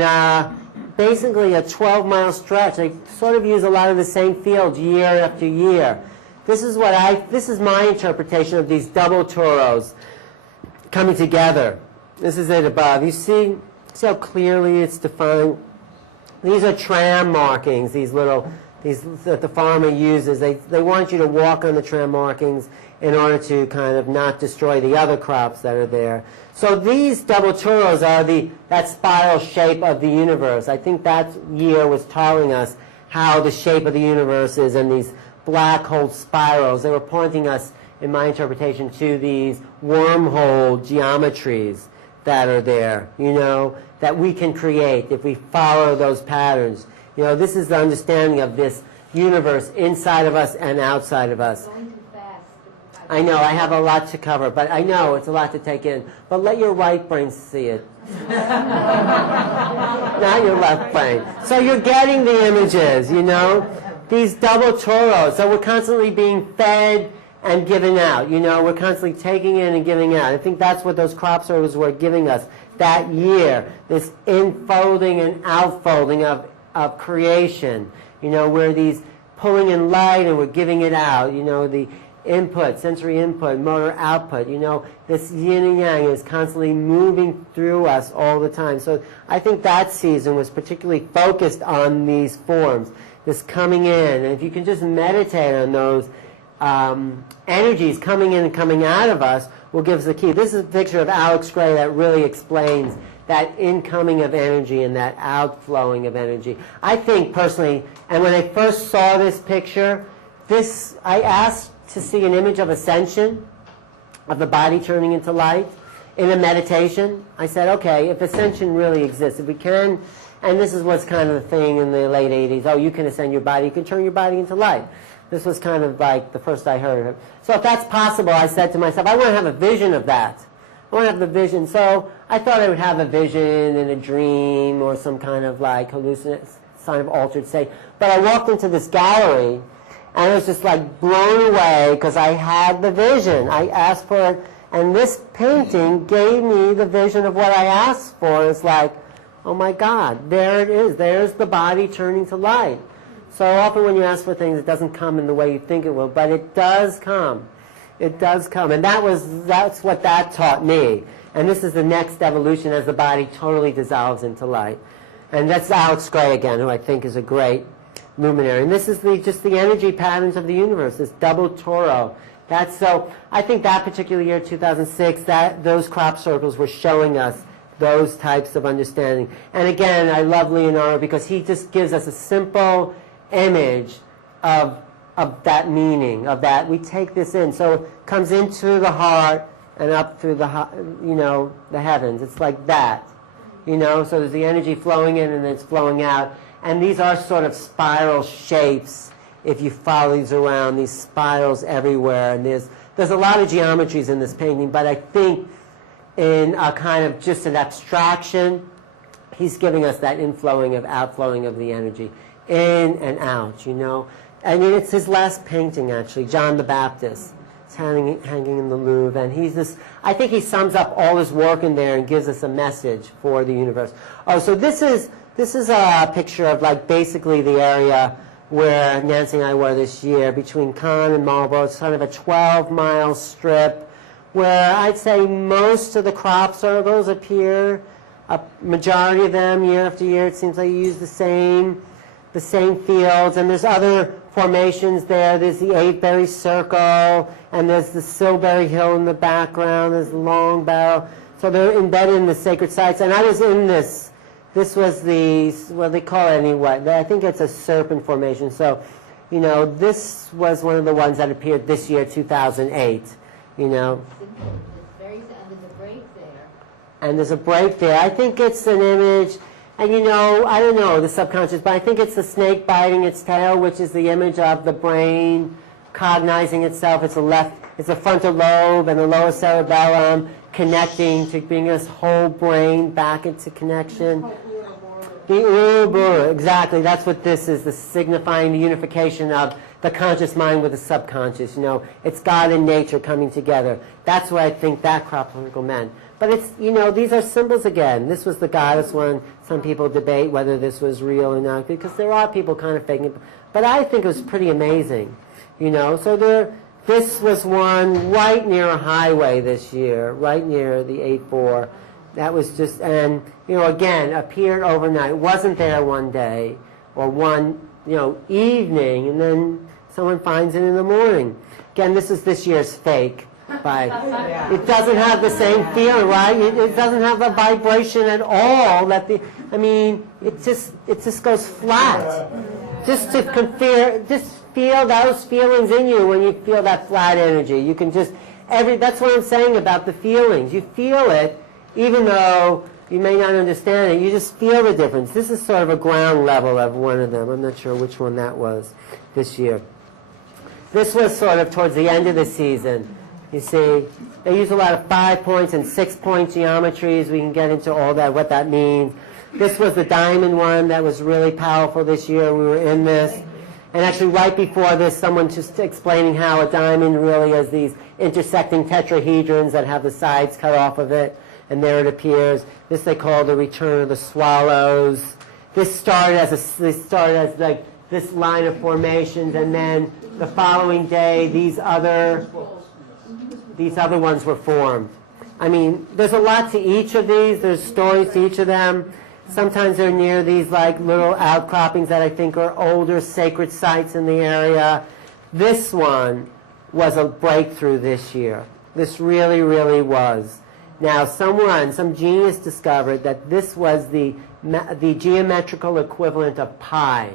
basically a 12-mile stretch. They sort of use a lot of the same fields year after year. This is my interpretation of these double Toros coming together. This is it above. You see how clearly it's defined? These are tram markings, these that the farmer uses. They want you to walk on the tram markings in order to kind of not destroy the other crops that are there. So these double Toros are that spiral shape of the universe. I think that year was telling us how the shape of the universe is, and these black hole spirals. They were pointing us, in my interpretation, to these wormhole geometries that are there, you know, that we can create if we follow those patterns. You know, this is the understanding of this universe inside of us and outside of us. Going too fast. I know, I have a lot to cover, but I know it's a lot to take in. But let your right brain see it. Not your left brain. So you're getting the images, you know? These double Toros. So we're constantly being fed and giving out. You know, we're constantly taking in and giving out. I think that's what those crop circles were giving us that year, this infolding and outfolding of creation. You know, we're these pulling in light and we're giving it out. You know, the input, sensory input, motor output. You know, this yin and yang is constantly moving through us all the time. So I think that season was particularly focused on these forms, this coming in. And if you can just meditate on those energies coming in and coming out of us, will give us the key. This is a picture of Alex Gray that really explains that incoming of energy and that outflowing of energy. I think personally, and when I first saw this picture, I asked to see an image of ascension, of the body turning into light, in a meditation. I said, okay, if ascension really exists, if we can, and this is what's kind of the thing in the late 80s, oh, you can ascend your body, you can turn your body into light. This was kind of like the first I heard of it. So if that's possible, I said to myself, I want to have a vision of that. I want to have the vision. So I thought I would have a vision in a dream or some kind of like hallucination, sign of altered state. But I walked into this gallery and I was just like blown away because I had the vision. I asked for it, and this painting gave me the vision of what I asked for. It's like, oh my God, there it is. There's the body turning to light. So often when you ask for things, it doesn't come in the way you think it will, but it does come. It does come. And that's what that taught me. And this is the next evolution as the body totally dissolves into light. And that's Alex Gray again, who I think is a great luminary. And this is just the energy patterns of the universe, this double Toro. So I think that particular year, 2006, those crop circles were showing us those types of understanding. And again, I love Leonardo because he just gives us a simple image of that meaning, of that. We take this in. So it comes into the heart and up through the heavens. It's like that. So there's the energy flowing in and then it's flowing out. And these are sort of spiral shapes if you follow these around, these spirals everywhere. And there's a lot of geometries in this painting, but I think in a kind of just an abstraction, he's giving us that inflowing of outflowing of the energy. In and out, I mean, it's his last painting, actually, John the Baptist. It's hanging in the Louvre, and I think he sums up all his work in there and gives us a message for the universe. Oh, so this is a picture of, like, basically the area where Nancy and I were this year, between Cannes and Marlborough. It's kind of a 12-mile strip where I'd say most of the crop circles appear, a majority of them, year after year. It seems like you use the same fields, and there's other formations there. There's the Avebury Circle, and there's the Silbury Hill in the background. There's the Long Barrow. So they're embedded in the sacred sites. And I was in this. This was what they call it anyway. I think it's a serpent formation. So, this was one of the ones that appeared this year, 2008. It's very, and there's a break there. And there's a break there. I think it's an image. And I don't know the subconscious, but I think it's the snake biting its tail, which is the image of the brain cognizing itself. It's the frontal lobe and the lower cerebellum connecting to bring this whole brain back into connection. The Uruburu, exactly. That's what this is, the signifying the unification of the conscious mind with the subconscious. It's God and nature coming together. That's what I think that crop circle meant. But it's, these are symbols again. This was the goddess one. Some people debate whether this was real or not, because there are people kind of faking it. But I think it was pretty amazing, So this was one right near a highway this year, right near the 8-4. That was just, and, again, appeared overnight. It wasn't there one day or one, evening, and then someone finds it in the morning. Again, this is this year's fake. It doesn't have the same feeling, right? It doesn't have a vibration at all. It just goes flat. Just feel those feelings in you when you feel that flat energy. You can that's what I'm saying about the feelings. You feel it, even though you may not understand it. You just feel the difference. This is sort of a ground level of one of them. I'm not sure which one that was this year. This was sort of towards the end of the season. You see, they use a lot of 5-point and 6-point geometries. We can get into all that, what that means. This was the diamond one that was really powerful this year. We were in this. And actually right before this, someone just explaining how a diamond really is these intersecting tetrahedrons that have the sides cut off of it, and there it appears. This they call the return of the swallows. This started as like this line of formations, and then the following day these other ones were formed. I mean, there's a lot to each of these. There's stories to each of them. Sometimes they're near these like little outcroppings that I think are older sacred sites in the area. This one was a breakthrough this year. This really, really was. Now, some genius discovered that this was the geometrical equivalent of pi.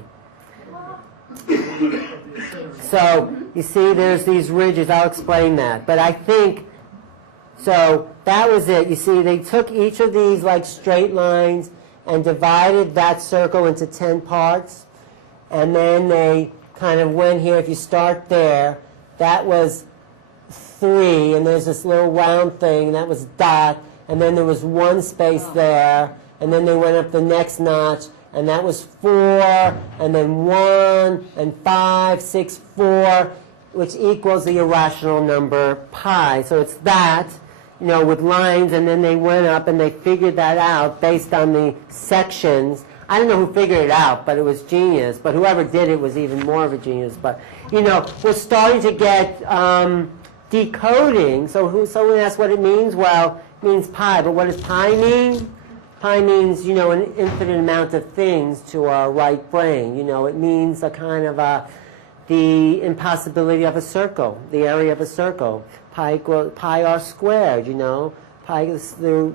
So, you see, there's these ridges. I'll explain that. But I think, so that was it. You see, they took each of these like straight lines and divided that circle into 10 parts. And then they kind of went here. If you start there, that was 3, and there's this little round thing, that was dot, and then there was 1 space there, and then they went up the next notch, and that was 4, and then 1, and 5, 6, 4, which equals the irrational number pi. So it's that, you know, with lines, and then they went up and they figured that out based on the sections. I don't know who figured it out, but it was genius. But whoever did it was even more of a genius. But, you know, we're starting to get decoding. So someone asked what it means. Well, it means pi. But what does pi mean? Pi means, you know, an infinite amount of things to our right brain. You know, it means a kind of the impossibility of a circle, the area of a circle. Pi r squared, you know. Pi is the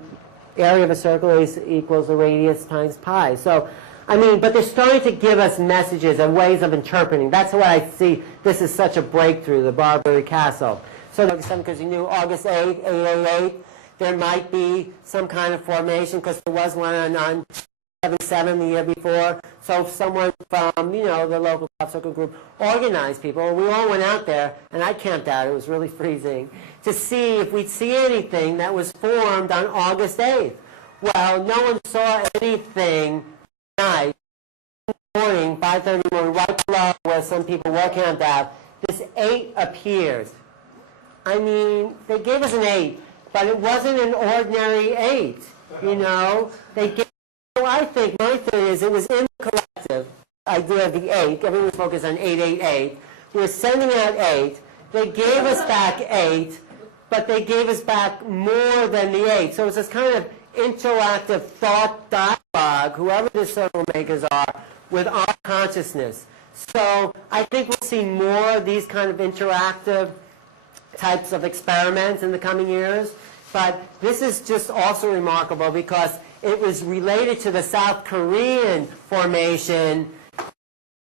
area of a circle equals the radius times pi. So, I mean, but they're starting to give us messages and ways of interpreting. That's why I see this is such a breakthrough, the Barbary Castle. So, because you knew August 8th, 888, there might be some kind of formation, because there was one on 7/7 the year before. So someone from, you know, the local pop circle group organized people. We all went out there, and I camped out. It was really freezing, to see if we'd see anything that was formed on August 8th. Well, no one saw anything tonight, morning, 5:30 morning, right below where some people were camped out. This 8 appears. I mean, they gave us an 8, but it wasn't an ordinary 8, you know. They gave. So I think my theory is it was in the collective idea of the 8. Everyone was focused on 888. We were sending out 8. They gave us back 8, but they gave us back more than the 8. So it's this kind of interactive thought dialogue, whoever the circle makers are, with our consciousness. So I think we'll see more of these kind of interactive types of experiments in the coming years. But this is just also remarkable because it was related to the South Korean formation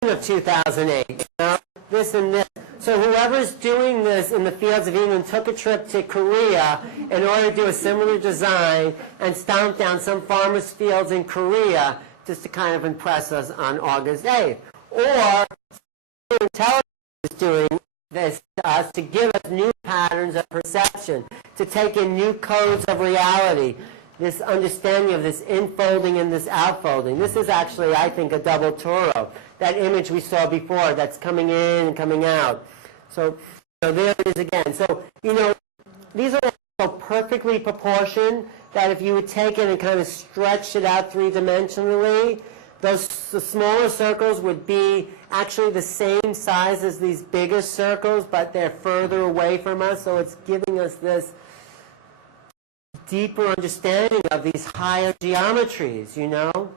of 2008. You know, this and this. So whoever's doing this in the fields of England took a trip to Korea in order to do a similar design and stomp down some farmers' fields in Korea just to kind of impress us on August 8th. Or intelligence is doing this to us to give us new patterns of perception, to take in new codes of reality, this understanding of this infolding and this outfolding. This is actually, I think, a double Toro. That image we saw before that's coming in and coming out. So there it is again. So, you know, these are so perfectly proportioned that if you would take it and kind of stretch it out three-dimensionally, the smaller circles would be actually the same size as these bigger circles, but they're further away from us. So it's giving us this deeper understanding of these higher geometries, you know?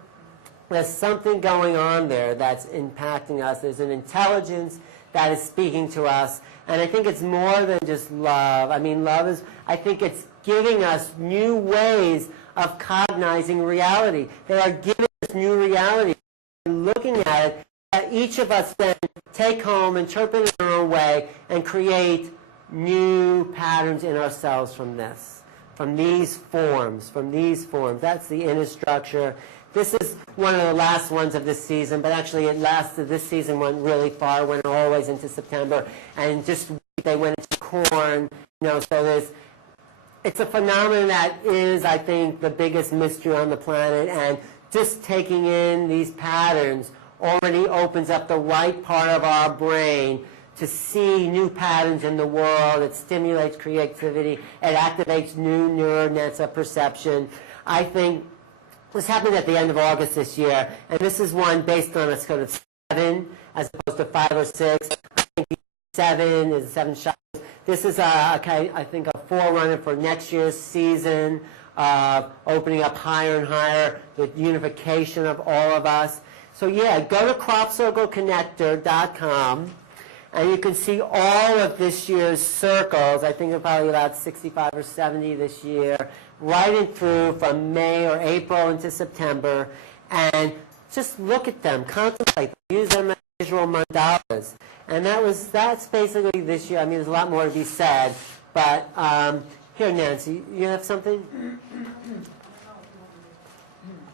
There's something going on there that's impacting us. There's an intelligence that is speaking to us. And I think it's more than just love. I mean, love is, I think it's giving us new ways of cognizing reality. They are giving us new reality. Looking at it, that each of us then take home, interpret it in our own way, and create new patterns in ourselves from this. From these forms. That's the inner structure. This is one of the last ones of this season, but actually it lasted, this season went really far, went always into September, and just they went into corn, you know, so it's a phenomenon that is, I think, the biggest mystery on the planet, and just taking in these patterns already opens up the right part of our brain to see new patterns in the world. It stimulates creativity. It activates new neural nets of perception. I think this happened at the end of August this year, and this is one based on a sort of 7 as opposed to 5 or 6. I think 7 is 7 shots. This is, I think, a forerunner for next year's season, opening up higher and higher, the unification of all of us. So yeah, go to cropcircleconnector.com, and you can see all of this year's circles. I think there are probably about 65 or 70 this year, right in through from May or April into September, and just look at them, contemplate them, use them as visual mandalas. And that's basically this year. I mean, there's a lot more to be said, but here, Nancy, you have something?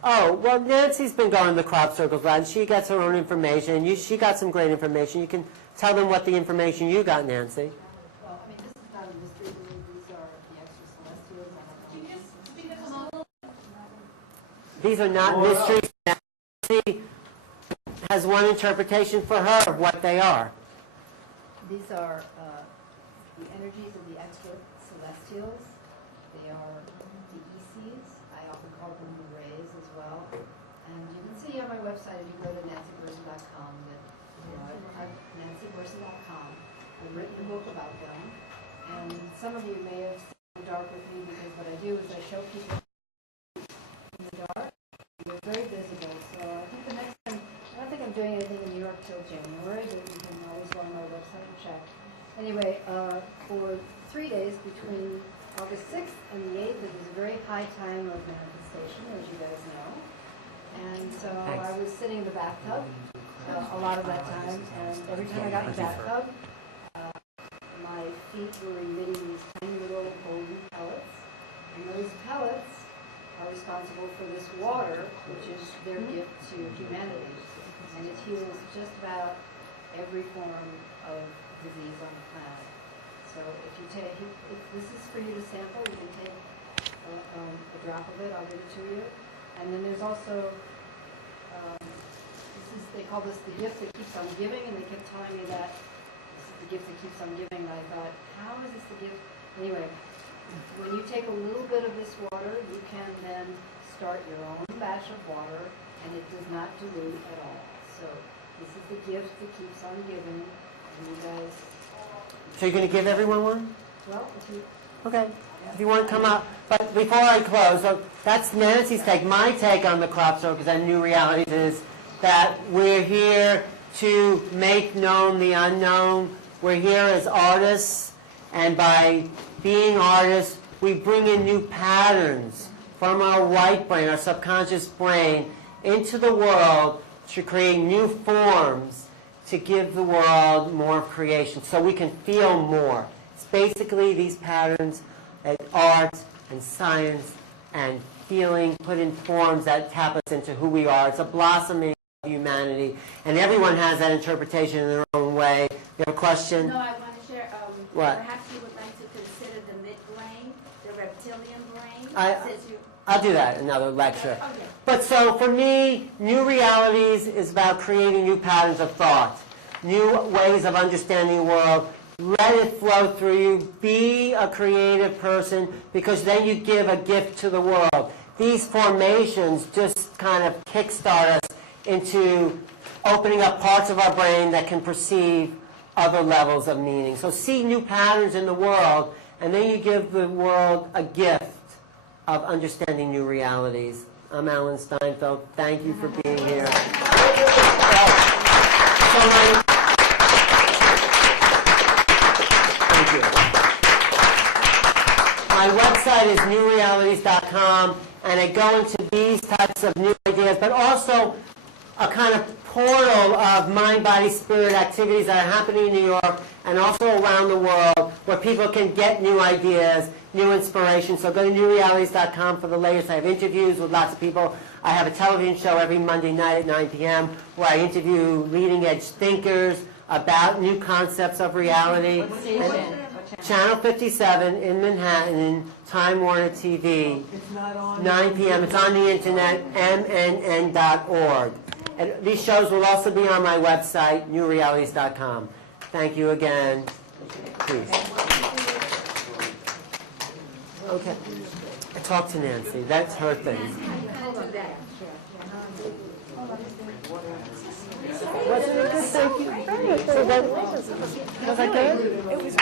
Oh, well, Nancy's been going to the crop circles, and she gets her own information. She got some great information. You can tell them what the information you got, Nancy. Well, I mean, this is not a mystery to me. These are the extracelestials. These are not mysteries. Nancy has one interpretation for her of what they are. These are the energies of the extracelestials. They are the ECs. I often call them the rays as well. And you can see on my website, if you go to nancyburson.com, nancyburson.com, I've written a book about them. And some of you may have seen dark with me because what I do is I show people in the dark. They're very visible. So I think the next time, I don't think I'm doing anything in New York till January, but you can always go on my website and check. Anyway, for 3 days between August 6th and the 8th, it was a very high time of manifestation, as you guys know. And so I was sitting in the bathtub a lot of that time, and every time I got in the bathtub, my feet were emitting these tiny little golden pellets, and those pellets are responsible for this water, which is their gift to humanity. And it heals just about every form of disease on the planet. So if you take, if this is for you to sample, you can take a drop of it, I'll give it to you. And then there's also, they call this the gift that keeps on giving, and they kept telling me that this is the gift that keeps on giving, and I thought, how is this the gift? Anyway, when you take a little bit of this water, you can then start your own batch of water, and it does not dilute at all. So this is the gift that keeps on giving, and you guys... So you're going to give everyone one? Well, if you... Okay. If you want to come up. But before I close, so that's Nancy's take. My take on the crop circles and new realities is that we're here to make known the unknown. We're here as artists, and by being artists, we bring in new patterns from our right brain, our subconscious brain, into the world to create new forms to give the world more creation so we can feel more. It's basically these patterns that art and science and feeling put in forms that tap us into who we are. It's a blossoming of humanity, and everyone has that interpretation in their own way. You have a question? No, I want to share, What? perhaps you would like to consider the midbrain, the reptilian brain. Since you... I'll do that in another lecture. Okay. But so for me, new realities is about creating new patterns of thought, new ways of understanding the world. Let it flow through you. Be a creative person, because then you give a gift to the world. These formations just kind of kickstart us into opening up parts of our brain that can perceive other levels of meaning. So see new patterns in the world, and then you give the world a gift of understanding new realities. I'm Alan Steinfeld. Thank you for being here. Thank you. My website is newrealities.com, and I go into these types of new ideas, but also a kind of portal of mind, body, spirit activities that are happening in New York and also around the world, where people can get new ideas, new inspiration. So go to newrealities.com for the latest. I have interviews with lots of people. I have a television show every Monday night at 9 p.m. where I interview leading-edge thinkers about new concepts of reality. What station? Channel 57 in Manhattan, Time Warner TV, It's not on. 9 p.m. It's on the internet, mnn.org. And these shows will also be on my website, newrealities.com. Thank you again. Please. Okay. I talked to Nancy. That's her thing. Was it a good thank you? Was I good? It was